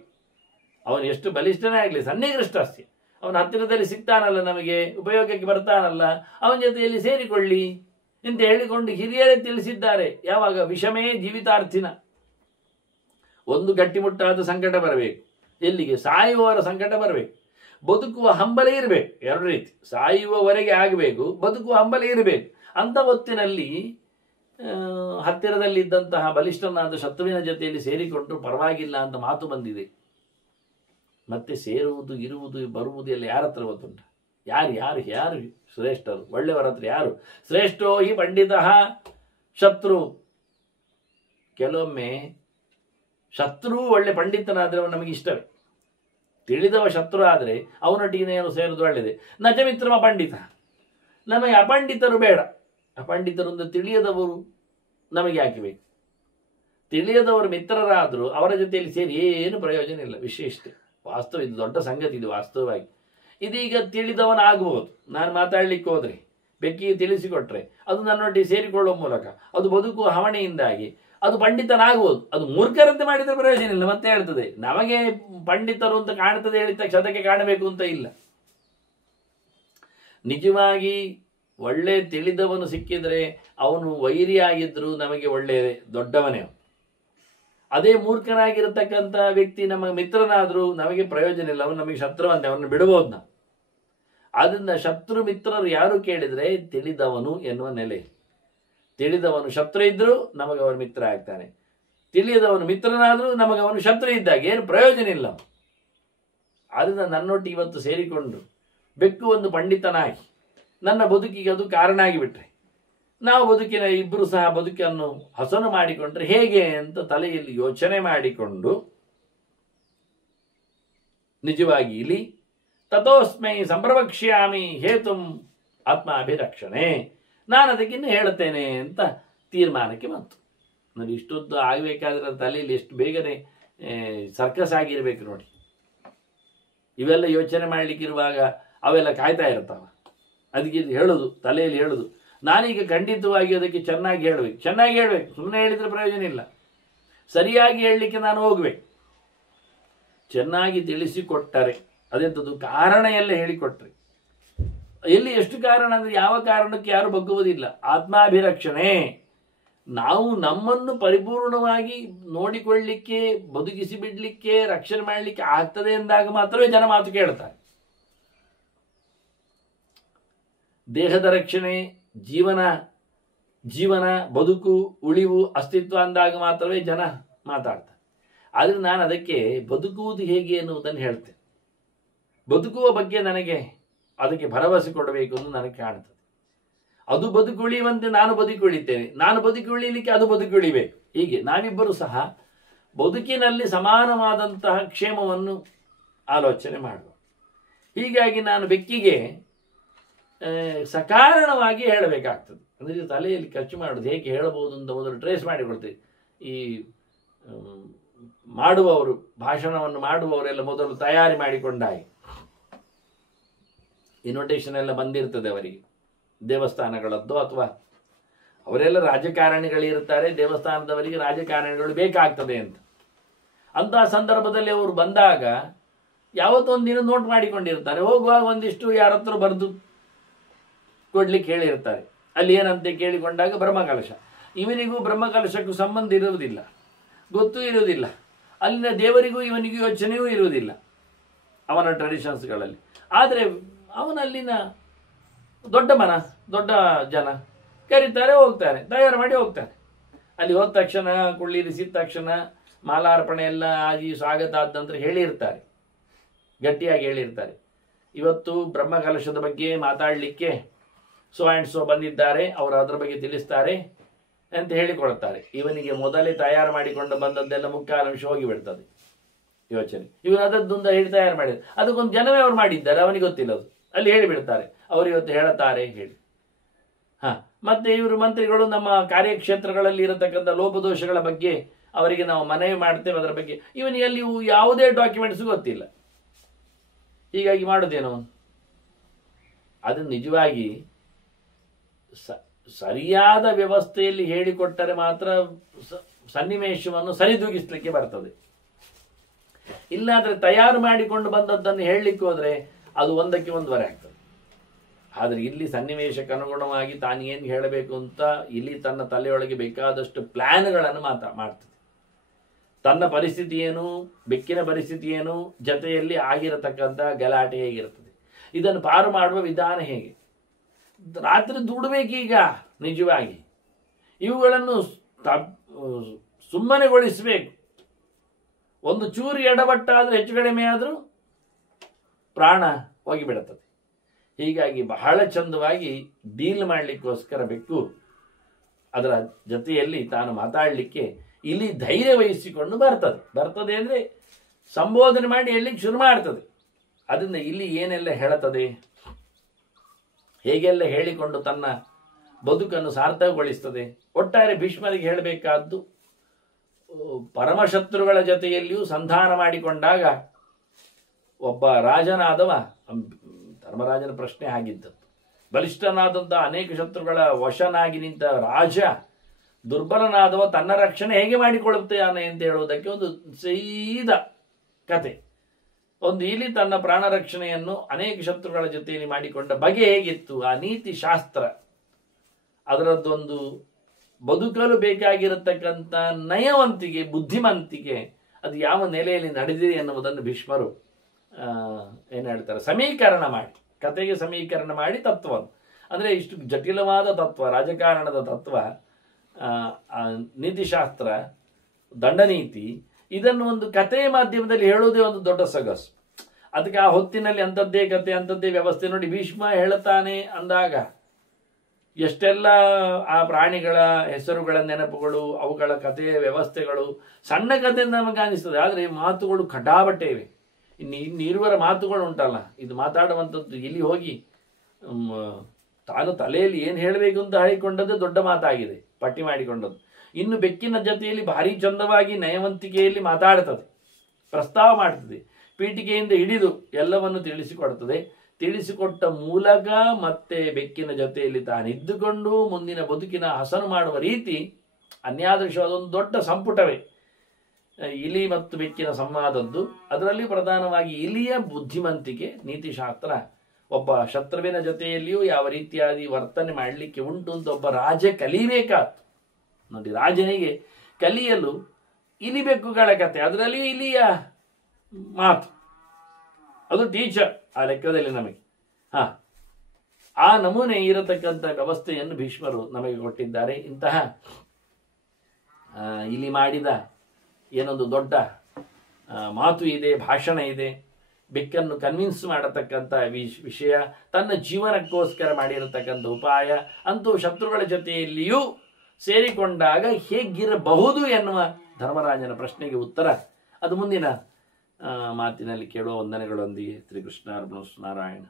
ಅವನು ಎಷ್ಟು ಬಲಿಷ್ಠನೇ ಆಗಲಿ, ಸನ್ನಿಕೃಷ್ಟಸ್ಯ, ಅವನ ಹತ್ತಿರದಲ್ಲಿ ಸಿಗ್ತಾನಲ್ಲ, ನಮಗೆ ಉಪಯೋಗಕ್ಕೆ ಬರ್ತಾನಲ್ಲ, ಅವನ ಜೊತೆಯಲ್ಲಿ ಸೇರಿಕೊಳ್ಳಿ ಅಂತ ಹೇಳಿಕೊಂಡು ಹಿರಿಯರೇ ತಿಳಿಸಿದ್ದಾರೆ. ಯಾವಾಗ? ವಿಷಮೇ ಜೀವಿತಾರ್ಥಿನ, ಒಂದು ಗಟ್ಟಿಮುಟ್ಟಾದ ಸಂಕಟ ಬರಬೇಕು. ಎಲ್ಲಿಗೆ? ಸಾಯುವವರ ಸಂಕಟ ಬರಬೇಕು, ಬದುಕುವ ಹಂಬಲ ಇರಬೇಕು. 2 ರೀತಿ, ಸಾಯುವವರೆಗೆ ಆಗಬೇಕು, ಬದುಕುವ ಹಂಬಲ ಇರಬೇಕು. ಅಂಥ ಹೊತ್ತಿನಲ್ಲಿ ಹತ್ತಿರದಲ್ಲಿದ್ದಂತಹ ಬಲಿಷ್ಠನಾದ ಶತ್ರುವಿನ ಜೊತೆಯಲ್ಲಿ ಸೇರಿಕೊಂಡು ಪರವಾಗಿಲ್ಲ ಅಂತ ಮಾತು ಬಂದಿದೆ. ಮತ್ತೆ ಸೇರುವುದು, ಇರುವುದು, ಬರುವುದು ಎಲ್ಲ ಯಾರ ಹತ್ರ ಗೊತ್ತುಂಟ? ಯಾರು ಶ್ರೇಷ್ಠರು? ಒಳ್ಳೆಯವರ ಹತ್ರ ಯಾರು ಶ್ರೇಷ್ಠೋ ಹಿ ಪಂಡಿತ ಶತ್ರು. ಕೆಲವೊಮ್ಮೆ ಶತ್ರು ಒಳ್ಳೆ ಪಂಡಿತನಾದರೆ ಅವನು ನಮಗೆ ಇಷ್ಟವೇ. ತಿಳಿದವ ಶತ್ರು ಆದರೆ ಅವನೊಟ್ಟಿಗೆ ಏನು ಸೇರುವುದು ಒಳ್ಳೆಯದೇ. ನಚ ಮಿತ್ರಮ ಪಂಡಿತ, ನಮಗೆ ಅಪಂಡಿತರು ಬೇಡ. ಅಪಂಡಿತರು ಒಂದು ತಿಳಿಯದವರು ನಮಗೆ ಹಾಕಿಬೇಕು. ತಿಳಿಯದವರು ಮಿತ್ರರಾದರೂ ಅವರ ಜೊತೆಯಲ್ಲಿ ಸೇರಿ ಏನು ಪ್ರಯೋಜನ ಇಲ್ಲ. ವಿಷಯ ಇಷ್ಟೇ. ವಾಸ್ತವ ಇದು ದೊಡ್ಡ ಸಂಗತಿ, ಇದು ವಾಸ್ತವವಾಗಿ. ಇದೀಗ ತಿಳಿದವನಾಗಬಹುದು. ನಾನು ಮಾತಾಡಲಿಕ್ಕೆ ಹೋದರೆ, ಬೆಕ್ಕಿಗೆ ತಿಳಿಸಿಕೊಟ್ರೆ, ಅದು ನನ್ನೊಟ್ಟಿಗೆ ಸೇರಿಕೊಳ್ಳುವ ಮೂಲಕ ಅದು ಬದುಕುವ ಹವಣೆಯಿಂದಾಗಿ ಅದು ಪಂಡಿತನಾಗಬಹುದು. ಅದು ಮೂರ್ಖರಂತೆ ಮಾಡಿದರೆ ಪ್ರಯೋಜನ ಇಲ್ಲ. ಮತ್ತೆ ಹೇಳ್ತದೆ, ನಮಗೆ ಪಂಡಿತರು ಅಂತ ಕಾಣ್ತದೆ ಹೇಳಿದ ತಕ್ಷಣ ಅದಕ್ಕೆ ಕಾಣಬೇಕು ಅಂತ ಇಲ್ಲ. ನಿಜವಾಗಿ ಒಳ್ಳೆ ತಿಳಿದವನು ಸಿಕ್ಕಿದರೆ ಅವನು ವೈರಿಯಾಗಿದ್ದರೂ ನಮಗೆ ಒಳ್ಳೆಯ ದೊಡ್ಡವನೇ. ಅದೇ ಮೂರ್ಖನಾಗಿರತಕ್ಕಂಥ ವ್ಯಕ್ತಿ ನಮ್ಮ ಮಿತ್ರನಾದರೂ ನಮಗೆ ಪ್ರಯೋಜನ ಇಲ್ಲ, ಅವನು ನಮಗೆ ಶತ್ರುವಂತೆ, ಅವನು ಬಿಡಬಹುದು ನಾವು. ಆದ್ರಿಂದ ಶತ್ರು ಮಿತ್ರರು ಯಾರು ಕೇಳಿದರೆ ತಿಳಿದವನು ಎನ್ನುವ ನೆಲೆ. ತಿಳಿದವನು ಶತ್ರು ಇದ್ರೂ ನಮಗೆ ಅವನು ಮಿತ್ರ ಆಗ್ತಾನೆ, ತಿಳಿಯದವನು ಮಿತ್ರನಾದರೂ ನಮಗೆ ಅವನು ಶತ್ರು ಇದ್ದಾಗ ಏನು ಪ್ರಯೋಜನ ಇಲ್ಲ. ಆದ್ರಿಂದ ನನ್ನೊಟ್ಟಿಗೆ ಇವತ್ತು ಸೇರಿಕೊಂಡು ಬೆಕ್ಕು ಒಂದು ಪಂಡಿತನಾಗಿ ನನ್ನ ಬದುಕಿಗೆ ಅದು ಕಾರಣ ಆಗಿಬಿಟ್ರೆ, ನಾವು ಬದುಕಿನ ಇಬ್ಬರು ಸಹ ಬದುಕನ್ನು ಹಸನು ಮಾಡಿಕೊಂಡ್ರೆ ಹೇಗೆ ಅಂತ ತಲೆಯಲ್ಲಿ ಯೋಚನೆ ಮಾಡಿಕೊಂಡು ನಿಜವಾಗಿ ಇಲ್ಲಿ ತಥೋಸ್ಮೈ ಸಂಪ್ರವಕ್ಷ್ಯಾಮಿ ಹೇತುಂ ಆತ್ಮಾಭಿರಕ್ಷಣೆ, ನಾನು ಅದಕ್ಕಿನ್ನು ಹೇಳುತ್ತೇನೆ ಅಂತ ತೀರ್ಮಾನಕ್ಕೆ ಬಂತು. ನೋಡಿ, ಇಷ್ಟೊಂದು ಆಗಬೇಕಾದ್ರೆ ತಲೆಯಲ್ಲಿ ಎಷ್ಟು ಬೇಗನೆ ಸರ್ಕಸ್ ಆಗಿರ್ಬೇಕು ನೋಡಿ. ಇವೆಲ್ಲ ಯೋಚನೆ ಮಾಡಲಿಕ್ಕಿರುವಾಗ ಅವೆಲ್ಲ ಕಾಯ್ತಾ ಇರ್ತಾವ. ಅದಕ್ಕೆ ಹೇಳೋದು, ತಲೆಯಲ್ಲಿ ಹೇಳೋದು, ನಾನೀಗ ಖಂಡಿತವಾಗಿ ಅದಕ್ಕೆ ಚೆನ್ನಾಗಿ ಹೇಳಬೇಕು, ಚೆನ್ನಾಗಿ ಹೇಳಬೇಕು. ಸುಮ್ಮನೆ ಹೇಳಿದ್ರೆ ಪ್ರಯೋಜನ ಇಲ್ಲ, ಸರಿಯಾಗಿ ಹೇಳಲಿಕ್ಕೆ ನಾನು ಹೋಗ್ಬೇಕು. ಚೆನ್ನಾಗಿ ತಿಳಿಸಿಕೊಟ್ಟರೆ, ಅದೆಂಥದ್ದು ಕಾರಣ ಎಲ್ಲ ಹೇಳಿಕೊಟ್ರೆ, ಎಲ್ಲಿ ಎಷ್ಟು ಕಾರಣ ಅಂದರೆ ಯಾವ ಕಾರಣಕ್ಕೆ ಯಾರು ಬಗ್ಗುವುದಿಲ್ಲ. ಆತ್ಮಾಭಿರಕ್ಷಣೆ, ನಾವು ನಮ್ಮನ್ನು ಪರಿಪೂರ್ಣವಾಗಿ ನೋಡಿಕೊಳ್ಳಲಿಕ್ಕೆ, ಬದುಕಿಸಿ ಬಿಡಲಿಕ್ಕೆ, ರಕ್ಷಣೆ ಮಾಡಲಿಕ್ಕೆ ಆಗ್ತದೆ ಎಂದಾಗ ಮಾತ್ರವೇ ಜನ ಮಾತು ಕೇಳ್ತಾರೆ. ದೇಹದ ರಕ್ಷಣೆ, ಜೀವನ ಬದುಕು, ಉಳಿವು, ಅಸ್ತಿತ್ವ ಅಂದಾಗ ಮಾತ್ರವೇ ಜನ ಮಾತಾಡ್ತಾರೆ. ಆದರೆ ನಾನು ಅದಕ್ಕೆ ಬದುಕುವುದು ಹೇಗೆ ಎನ್ನುವುದನ್ನು ಹೇಳ್ತೇನೆ. ಬದುಕುವ ಬಗ್ಗೆ ನನಗೆ ಅದಕ್ಕೆ ಭರವಸೆ ಕೊಡಬೇಕು ಎಂದು ನನಗೆ ಕಾಣ್ತದೆ. ಅದು ಬದುಕುಳಿಯುವಂತೆ ನಾನು ಬದುಕುಳಿತೇನೆ, ನಾನು ಬದುಕುಳಿಲಿಕ್ಕೆ ಅದು ಬದುಕುಳಿಬೇಕು. ಹೀಗೆ ನಾವಿಬ್ಬರು ಸಹ ಬದುಕಿನಲ್ಲಿ ಸಮಾನವಾದಂತಹ ಕ್ಷೇಮವನ್ನು ಆಲೋಚನೆ ಮಾಡುವ. ಹೀಗಾಗಿ ನಾನು ಬೆಕ್ಕಿಗೆ ಸಕಾರಣವಾಗಿ ಹೇಳಬೇಕಾಗ್ತದೆ. ಅಂದರೆ ತಲೆಯಲ್ಲಿ ಖರ್ಚು ಮಾಡೋದು ಹೇಗೆ ಹೇಳಬಹುದು ಅಂತ ಮೊದಲು ಟ್ರೇಸ್ ಮಾಡಿಕೊಳ್ತೇವೆ. ಈ ಮಾಡುವವರು, ಭಾಷಣವನ್ನು ಮಾಡುವವರೆಲ್ಲ ಮೊದಲು ತಯಾರಿ ಮಾಡಿಕೊಂಡಾಗಿ ಇನ್ವಿಟೇಷನ್ ಎಲ್ಲ ಬಂದಿರ್ತದೆ ಅವರಿಗೆ, ದೇವಸ್ಥಾನಗಳದ್ದು ಅಥವಾ ಅವರೆಲ್ಲ ರಾಜಕಾರಣಿಗಳಿರ್ತಾರೆ, ದೇವಸ್ಥಾನದವರಿಗೆ ರಾಜಕಾರಣಿಗಳು ಬೇಕಾಗ್ತದೆ ಅಂತ. ಅಂತಹ ಸಂದರ್ಭದಲ್ಲಿ ಅವರು ಬಂದಾಗ ಯಾವತ್ತೊಂದಿನ ನೋಟ್ ಮಾಡಿಕೊಂಡಿರ್ತಾರೆ. ಹೋಗುವಾಗ ಒಂದಿಷ್ಟು ಯಾರ ಹತ್ರ ಬರೆದು ಕೊಡ್ಲಿಕ್ಕೆ ಹೇಳಿರ್ತಾರೆ. ಅಲ್ಲಿ ಏನಂತೆ ಕೇಳಿಕೊಂಡಾಗ ಬ್ರಹ್ಮಕಲಶ. ಇವನಿಗೂ ಬ್ರಹ್ಮಕಲಶಕ್ಕೂ ಸಂಬಂಧ ಇರುವುದಿಲ್ಲ, ಗೊತ್ತೂ ಇರುವುದಿಲ್ಲ. ಅಲ್ಲಿನ ದೇವರಿಗೂ ಇವನಿಗೂ ಯೋಚನೆಯೂ ಇರುವುದಿಲ್ಲ ಅವನ ಟ್ರೆಡಿಷನ್ಸ್ಗಳಲ್ಲಿ. ಆದರೆ ಅವನಲ್ಲಿನ ದೊಡ್ಡ ಜನ ಕರೀತಾರೆ, ಹೋಗ್ತಾರೆ, ತಯಾರು ಮಾಡಿ ಹೋಗ್ತಾರೆ. ಅಲ್ಲಿ ಹೋದ ತಕ್ಷಣ ಕುಳ್ಳಿರಿಸಿದ ತಕ್ಷಣ ಮಾಲಾರ್ಪಣೆ ಎಲ್ಲ ಆಗಿ ಸ್ವಾಗತ ಆದ ನಂತರ ಹೇಳಿರ್ತಾರೆ, ಗಟ್ಟಿಯಾಗಿ ಹೇಳಿರ್ತಾರೆ, ಇವತ್ತು ಬ್ರಹ್ಮಕಲಶದ ಬಗ್ಗೆ ಮಾತಾಡಲಿಕ್ಕೆ ಸೋ ಆ್ಯಂಡ್ ಸೋ ಬಂದಿದ್ದಾರೆ, ಅವರು ಅದರ ಬಗ್ಗೆ ತಿಳಿಸ್ತಾರೆ ಅಂತ ಹೇಳಿಕೊಳ್ತಾರೆ. ಇವನಿಗೆ ಮೊದಲೇ ತಯಾರು ಮಾಡಿಕೊಂಡು ಬಂದದ್ದೆಲ್ಲ ಮುಕ್ಕಾಲಂಶ ಹೋಗಿಬಿಡ್ತದೆ ಯೋಚನೆ. ಇವನು ಅದದ್ದೊಂದು ಹೇಳಿ ತಯಾರು ಮಾಡಿದ, ಅದಕ್ಕೊಂದು ಜನವೇ ಅವ್ರು ಮಾಡಿದ್ದಾರೆ, ಅವನಿಗೆ ಗೊತ್ತಿಲ್ಲ. ಅದು ಅಲ್ಲಿ ಹೇಳಿಬಿಡ್ತಾರೆ, ಅವರು ಇವತ್ತು ಹೇಳುತ್ತಾರೆ ಹೇಳಿ. ಮತ್ತೆ ಇವರು ಮಂತ್ರಿಗಳು ನಮ್ಮ ಕಾರ್ಯಕ್ಷೇತ್ರಗಳಲ್ಲಿ ಇರತಕ್ಕಂಥ ಲೋಪದೋಷಗಳ ಬಗ್ಗೆ ಅವರಿಗೆ ನಾವು ಮನವಿ ಮಾಡ್ತೇವೆ, ಅದರ ಬಗ್ಗೆ ಇವನಿಗೆ ಅಲ್ಲಿ ಯಾವುದೇ ಡಾಕ್ಯುಮೆಂಟ್ಸ್ ಗೊತ್ತಿಲ್ಲ. ಹೀಗಾಗಿ ಮಾಡೋದೇನೋ ಅದು ನಿಜವಾಗಿ ಸರಿಯಾದ ವ್ಯವಸ್ಥೆಯಲ್ಲಿ ಹೇಳಿಕೊಟ್ಟರೆ ಮಾತ್ರ ಸನ್ನಿವೇಶವನ್ನು ಸರಿದೂಗಿಸ್ಲಿಕ್ಕೆ ಬರ್ತದೆ. ಇಲ್ಲಾಂದ್ರೆ ತಯಾರು ಮಾಡಿಕೊಂಡು ಬಂದದ್ದನ್ನು ಹೇಳಲಿಕ್ಕೆ ಹೋದ್ರೆ ಅದು ಒಂದಕ್ಕೆ ಒಂದುವರೆ ಆಗ್ತದೆ. ಆದರೆ ಇಲ್ಲಿ ಸನ್ನಿವೇಶಕ್ಕೆ ಅನುಗುಣವಾಗಿ ತಾನು ಏನು ಹೇಳಬೇಕು ಅಂತ ಇಲ್ಲಿ ತನ್ನ ತಲೆಯೊಳಗೆ ಬೇಕಾದಷ್ಟು ಪ್ಲಾನ್ಗಳನ್ನು ಮಾಡ್ತದೆ. ತನ್ನ ಪರಿಸ್ಥಿತಿ ಏನು, ಬೆಕ್ಕಿನ ಪರಿಸ್ಥಿತಿ ಏನು, ಜೊತೆಯಲ್ಲಿ ಆಗಿರತಕ್ಕಂಥ ಗಲಾಟೆ ಹೇಗಿರ್ತದೆ, ಇದನ್ನು ಪಾರು ಮಾಡುವ ವಿಧಾನ ಹೇಗೆ, ರಾತ್ರಿ ದುಡಬೇಕೀಗ ನಿಜವಾಗಿ ಇವುಗಳನ್ನು ಸುಮ್ಮನೆಗೊಳಿಸಬೇಕು. ಒಂದು ಚೂರು ಎಡವಟ್ಟಾದರೂ ಹೆಚ್ಚು ಕಡಿಮೆ ಆದರೂ ಪ್ರಾಣ ಹೋಗಿಬಿಡುತ್ತದೆ. ಹೀಗಾಗಿ ಬಹಳ ಚಂದವಾಗಿ ಡೀಲ್ ಮಾಡಲಿಕ್ಕೋಸ್ಕರ ಬೇಕು ಅದರ ಜೊತೆಯಲ್ಲಿ ತಾನು ಮಾತಾಡಲಿಕ್ಕೆ ಇಲ್ಲಿ ಧೈರ್ಯ ವಹಿಸಿಕೊಂಡು ಬರ್ತದೆ ಅಂದರೆ ಸಂಬೋಧನೆ ಮಾಡಿ ಹೇಳಲಿಕ್ಕೆ ಶುರು ಮಾಡ್ತದೆ. ಅದರಿಂದ ಇಲ್ಲಿ ಏನೆಲ್ಲ ಹೇಳುತ್ತದೆ, ಹೇಗೆಲ್ಲ ಹೇಳಿಕೊಂಡು ತನ್ನ ಬದುಕನ್ನು ಸಾರ್ಥಕಗೊಳಿಸ್ತದೆ. ಒಟ್ಟಾರೆ ಭೀಷ್ಮರಿಗೆ ಹೇಳಬೇಕಾದ್ದು, ಪರಮಶತ್ರುಗಳ ಜೊತೆಯಲ್ಲಿಯೂ ಸಂಧಾನ ಮಾಡಿಕೊಂಡಾಗ ಒಬ್ಬ ರಾಜನಾದವ, ಧರ್ಮರಾಜನ ಪ್ರಶ್ನೆ ಆಗಿದ್ದದ್ದು, ಬಲಿಷ್ಠನಾದಂಥ ಅನೇಕ ಶತ್ರುಗಳ ವಶನಾಗಿ ನಿಂತ ರಾಜ ದುರ್ಬಲನಾದವ ತನ್ನ ರಕ್ಷಣೆ ಹೇಗೆ ಮಾಡಿಕೊಳ್ಳುತ್ತಾನೆ ಅಂತ ಹೇಳುವುದಕ್ಕೆ ಒಂದು ಸೀದಾ ಕತೆ. ಒಂದು ಇಲ್ಲಿ ತನ್ನ ಪ್ರಾಣ ರಕ್ಷಣೆಯನ್ನು ಅನೇಕ ಶತ್ರುಗಳ ಜೊತೆಯಲ್ಲಿ ಮಾಡಿಕೊಂಡ ಬಗೆ ಹೇಗಿತ್ತು, ಆ ನೀತಿ ಶಾಸ್ತ್ರ ಅದರದ್ದೊಂದು ಬದುಕಲು ಬೇಕಾಗಿರತಕ್ಕಂಥ ನಯವಂತಿಕೆ, ಬುದ್ಧಿವಂತಿಕೆ ಅದು ಯಾವ ನೆಲೆಯಲ್ಲಿ ನಡೆದಿದೆ ಎನ್ನುವುದನ್ನು ಭೀಷ್ಮರು ಏನು ಹೇಳ್ತಾರೆ, ಸಮೀಕರಣ ಮಾಡಿ, ಕತೆಗೆ ಸಮೀಕರಣ ಮಾಡಿ ತತ್ವವನ್ನು, ಅಂದರೆ ಇಷ್ಟು ಜಟಿಲವಾದ ತತ್ವ, ರಾಜಕಾರಣದ ತತ್ವ, ನೀತಿಶಾಸ್ತ್ರ, ದಂಡನೀತಿ, ಇದನ್ನು ಒಂದು ಕಥೆಯ ಮಾಧ್ಯಮದಲ್ಲಿ ಹೇಳುವುದೇ ಒಂದು ದೊಡ್ಡ ಸೊಗಸು. ಅದಕ್ಕೆ ಆ ಹೊತ್ತಿನಲ್ಲಿ ಅಂಥದ್ದೇ ಕತೆ, ಅಂಥದ್ದೇ ವ್ಯವಸ್ಥೆ. ನೋಡಿ, ಭೀಷ್ಮ ಹೇಳುತ್ತಾನೆ ಅಂದಾಗ ಎಷ್ಟೆಲ್ಲ ಆ ಪ್ರಾಣಿಗಳ ಹೆಸರುಗಳ ನೆನಪುಗಳು, ಅವುಗಳ ಕಥೆಯ ವ್ಯವಸ್ಥೆಗಳು, ಸಣ್ಣ ಕಥೆಯಿಂದ ನಮಗೆ ಅನಿಸ್ತದೆ. ಆದರೆ ಮಾತುಗಳು ಕಡಾಬಟ್ಟೆ ಇವೆ. ಇನ್ನಿರುವರ ಮಾತುಗಳು ಉಂಟಲ್ಲ, ಇದು ಮಾತಾಡುವಂಥದ್ದು, ಇಲ್ಲಿ ಹೋಗಿ ತಾನು ತಲೆಯಲ್ಲಿ ಏನು ಹೇಳಬೇಕು ಅಂತ ಹೇಳಿಕೊಂಡದ್ದು ದೊಡ್ಡ ಮಾತಾಗಿದೆ, ಪಟ್ಟಿ ಮಾಡಿಕೊಂಡದ್ದು. ಇನ್ನು ಬೆಕ್ಕಿನ ಜೊತೆಯಲ್ಲಿ ಭಾರಿ ಚಂದವಾಗಿ ನಯವಂತಿಕೆಯಲ್ಲಿ ಮಾತಾಡ್ತದೆ, ಪ್ರಸ್ತಾವ ಮಾಡ್ತದೆ, ಪೀಠಿಕೆಯಿಂದ ಹಿಡಿದು ಎಲ್ಲವನ್ನು ತಿಳಿಸಿಕೊಡ್ತದೆ. ತಿಳಿಸಿಕೊಟ್ಟ ಮೂಲಕ ಮತ್ತೆ ಬೆಕ್ಕಿನ ಜೊತೆಯಲ್ಲಿ ತಾನಿದ್ದುಕೊಂಡು ಮುಂದಿನ ಬದುಕಿನ ಹಸನು ಮಾಡುವ ರೀತಿ ಅನ್ಯಾದೃಶ, ಅದೊಂದು ದೊಡ್ಡ ಸಂಪುಟವೇ ಇಲಿ ಮತ್ತು ಬೆಕ್ಕಿನ ಸಂವಾದದ್ದು. ಅದರಲ್ಲಿ ಪ್ರಧಾನವಾಗಿ ಇಲಿಯ ಬುದ್ಧಿವಂತಿಕೆ, ನೀತಿಶಾಸ್ತ್ರ, ಒಬ್ಬ ಶತ್ರುವಿನ ಜೊತೆಯಲ್ಲಿಯೂ ಯಾವ ರೀತಿಯಾಗಿ ವರ್ತನೆ ಮಾಡಲಿಕ್ಕೆ ಉಂಟು ಅಂತ ಒಬ್ಬ ರಾಜ ಕಲಿಬೇಕಾತು. ನೋಡಿ, ರಾಜನಿಗೆ ಕಲಿಯಲು ಇಲಿಬೆಕ್ಕುಗಳ ಕತೆ, ಅದರಲ್ಲಿಯೂ ಇಲಿಯ ಮಾತು, ಅದು ಟೀಚರ್ ಆ ಲೆಕ್ಕದಲ್ಲಿ ನಮಗೆ. ಆ ನಮೂನೆ ಇರತಕ್ಕಂಥ ವ್ಯವಸ್ಥೆಯನ್ನು ಭೀಷ್ಮರು ನಮಗೆ ಕೊಟ್ಟಿದ್ದಾರೆ. ಇಂತಹ ಇಲ್ಲಿ ಮಾಡಿದ ಏನೊಂದು ದೊಡ್ಡ ಮಾತು ಇದೆ, ಭಾಷಣ ಇದೆ, ಬೆಕ್ಕನ್ನು ಕನ್ವಿನ್ಸ್ ಮಾಡತಕ್ಕಂಥ ವಿಷಯ, ತನ್ನ ಜೀವನಕ್ಕೋಸ್ಕರ ಮಾಡಿರತಕ್ಕಂಥ ಉಪಾಯ, ಅಂತೂ ಶತ್ರುಗಳ ಜೊತೆಯಲ್ಲಿಯೂ ಸೇರಿಕೊಂಡಾಗ ಹೇಗಿರಬಹುದು ಎನ್ನುವ ಧರ್ಮರಾಜನ ಪ್ರಶ್ನೆಗೆ ಉತ್ತರ ಅದು ಮುಂದಿನ ಮಾತಿನಲ್ಲಿ ಕೇಳುವ. ವಂದನೆಗಳೊಂದಿಗೆ ಶ್ರೀಕೃಷ್ಣ ಅರ್ಪಣಮಸ್ತು. ನಾರಾಯಣ.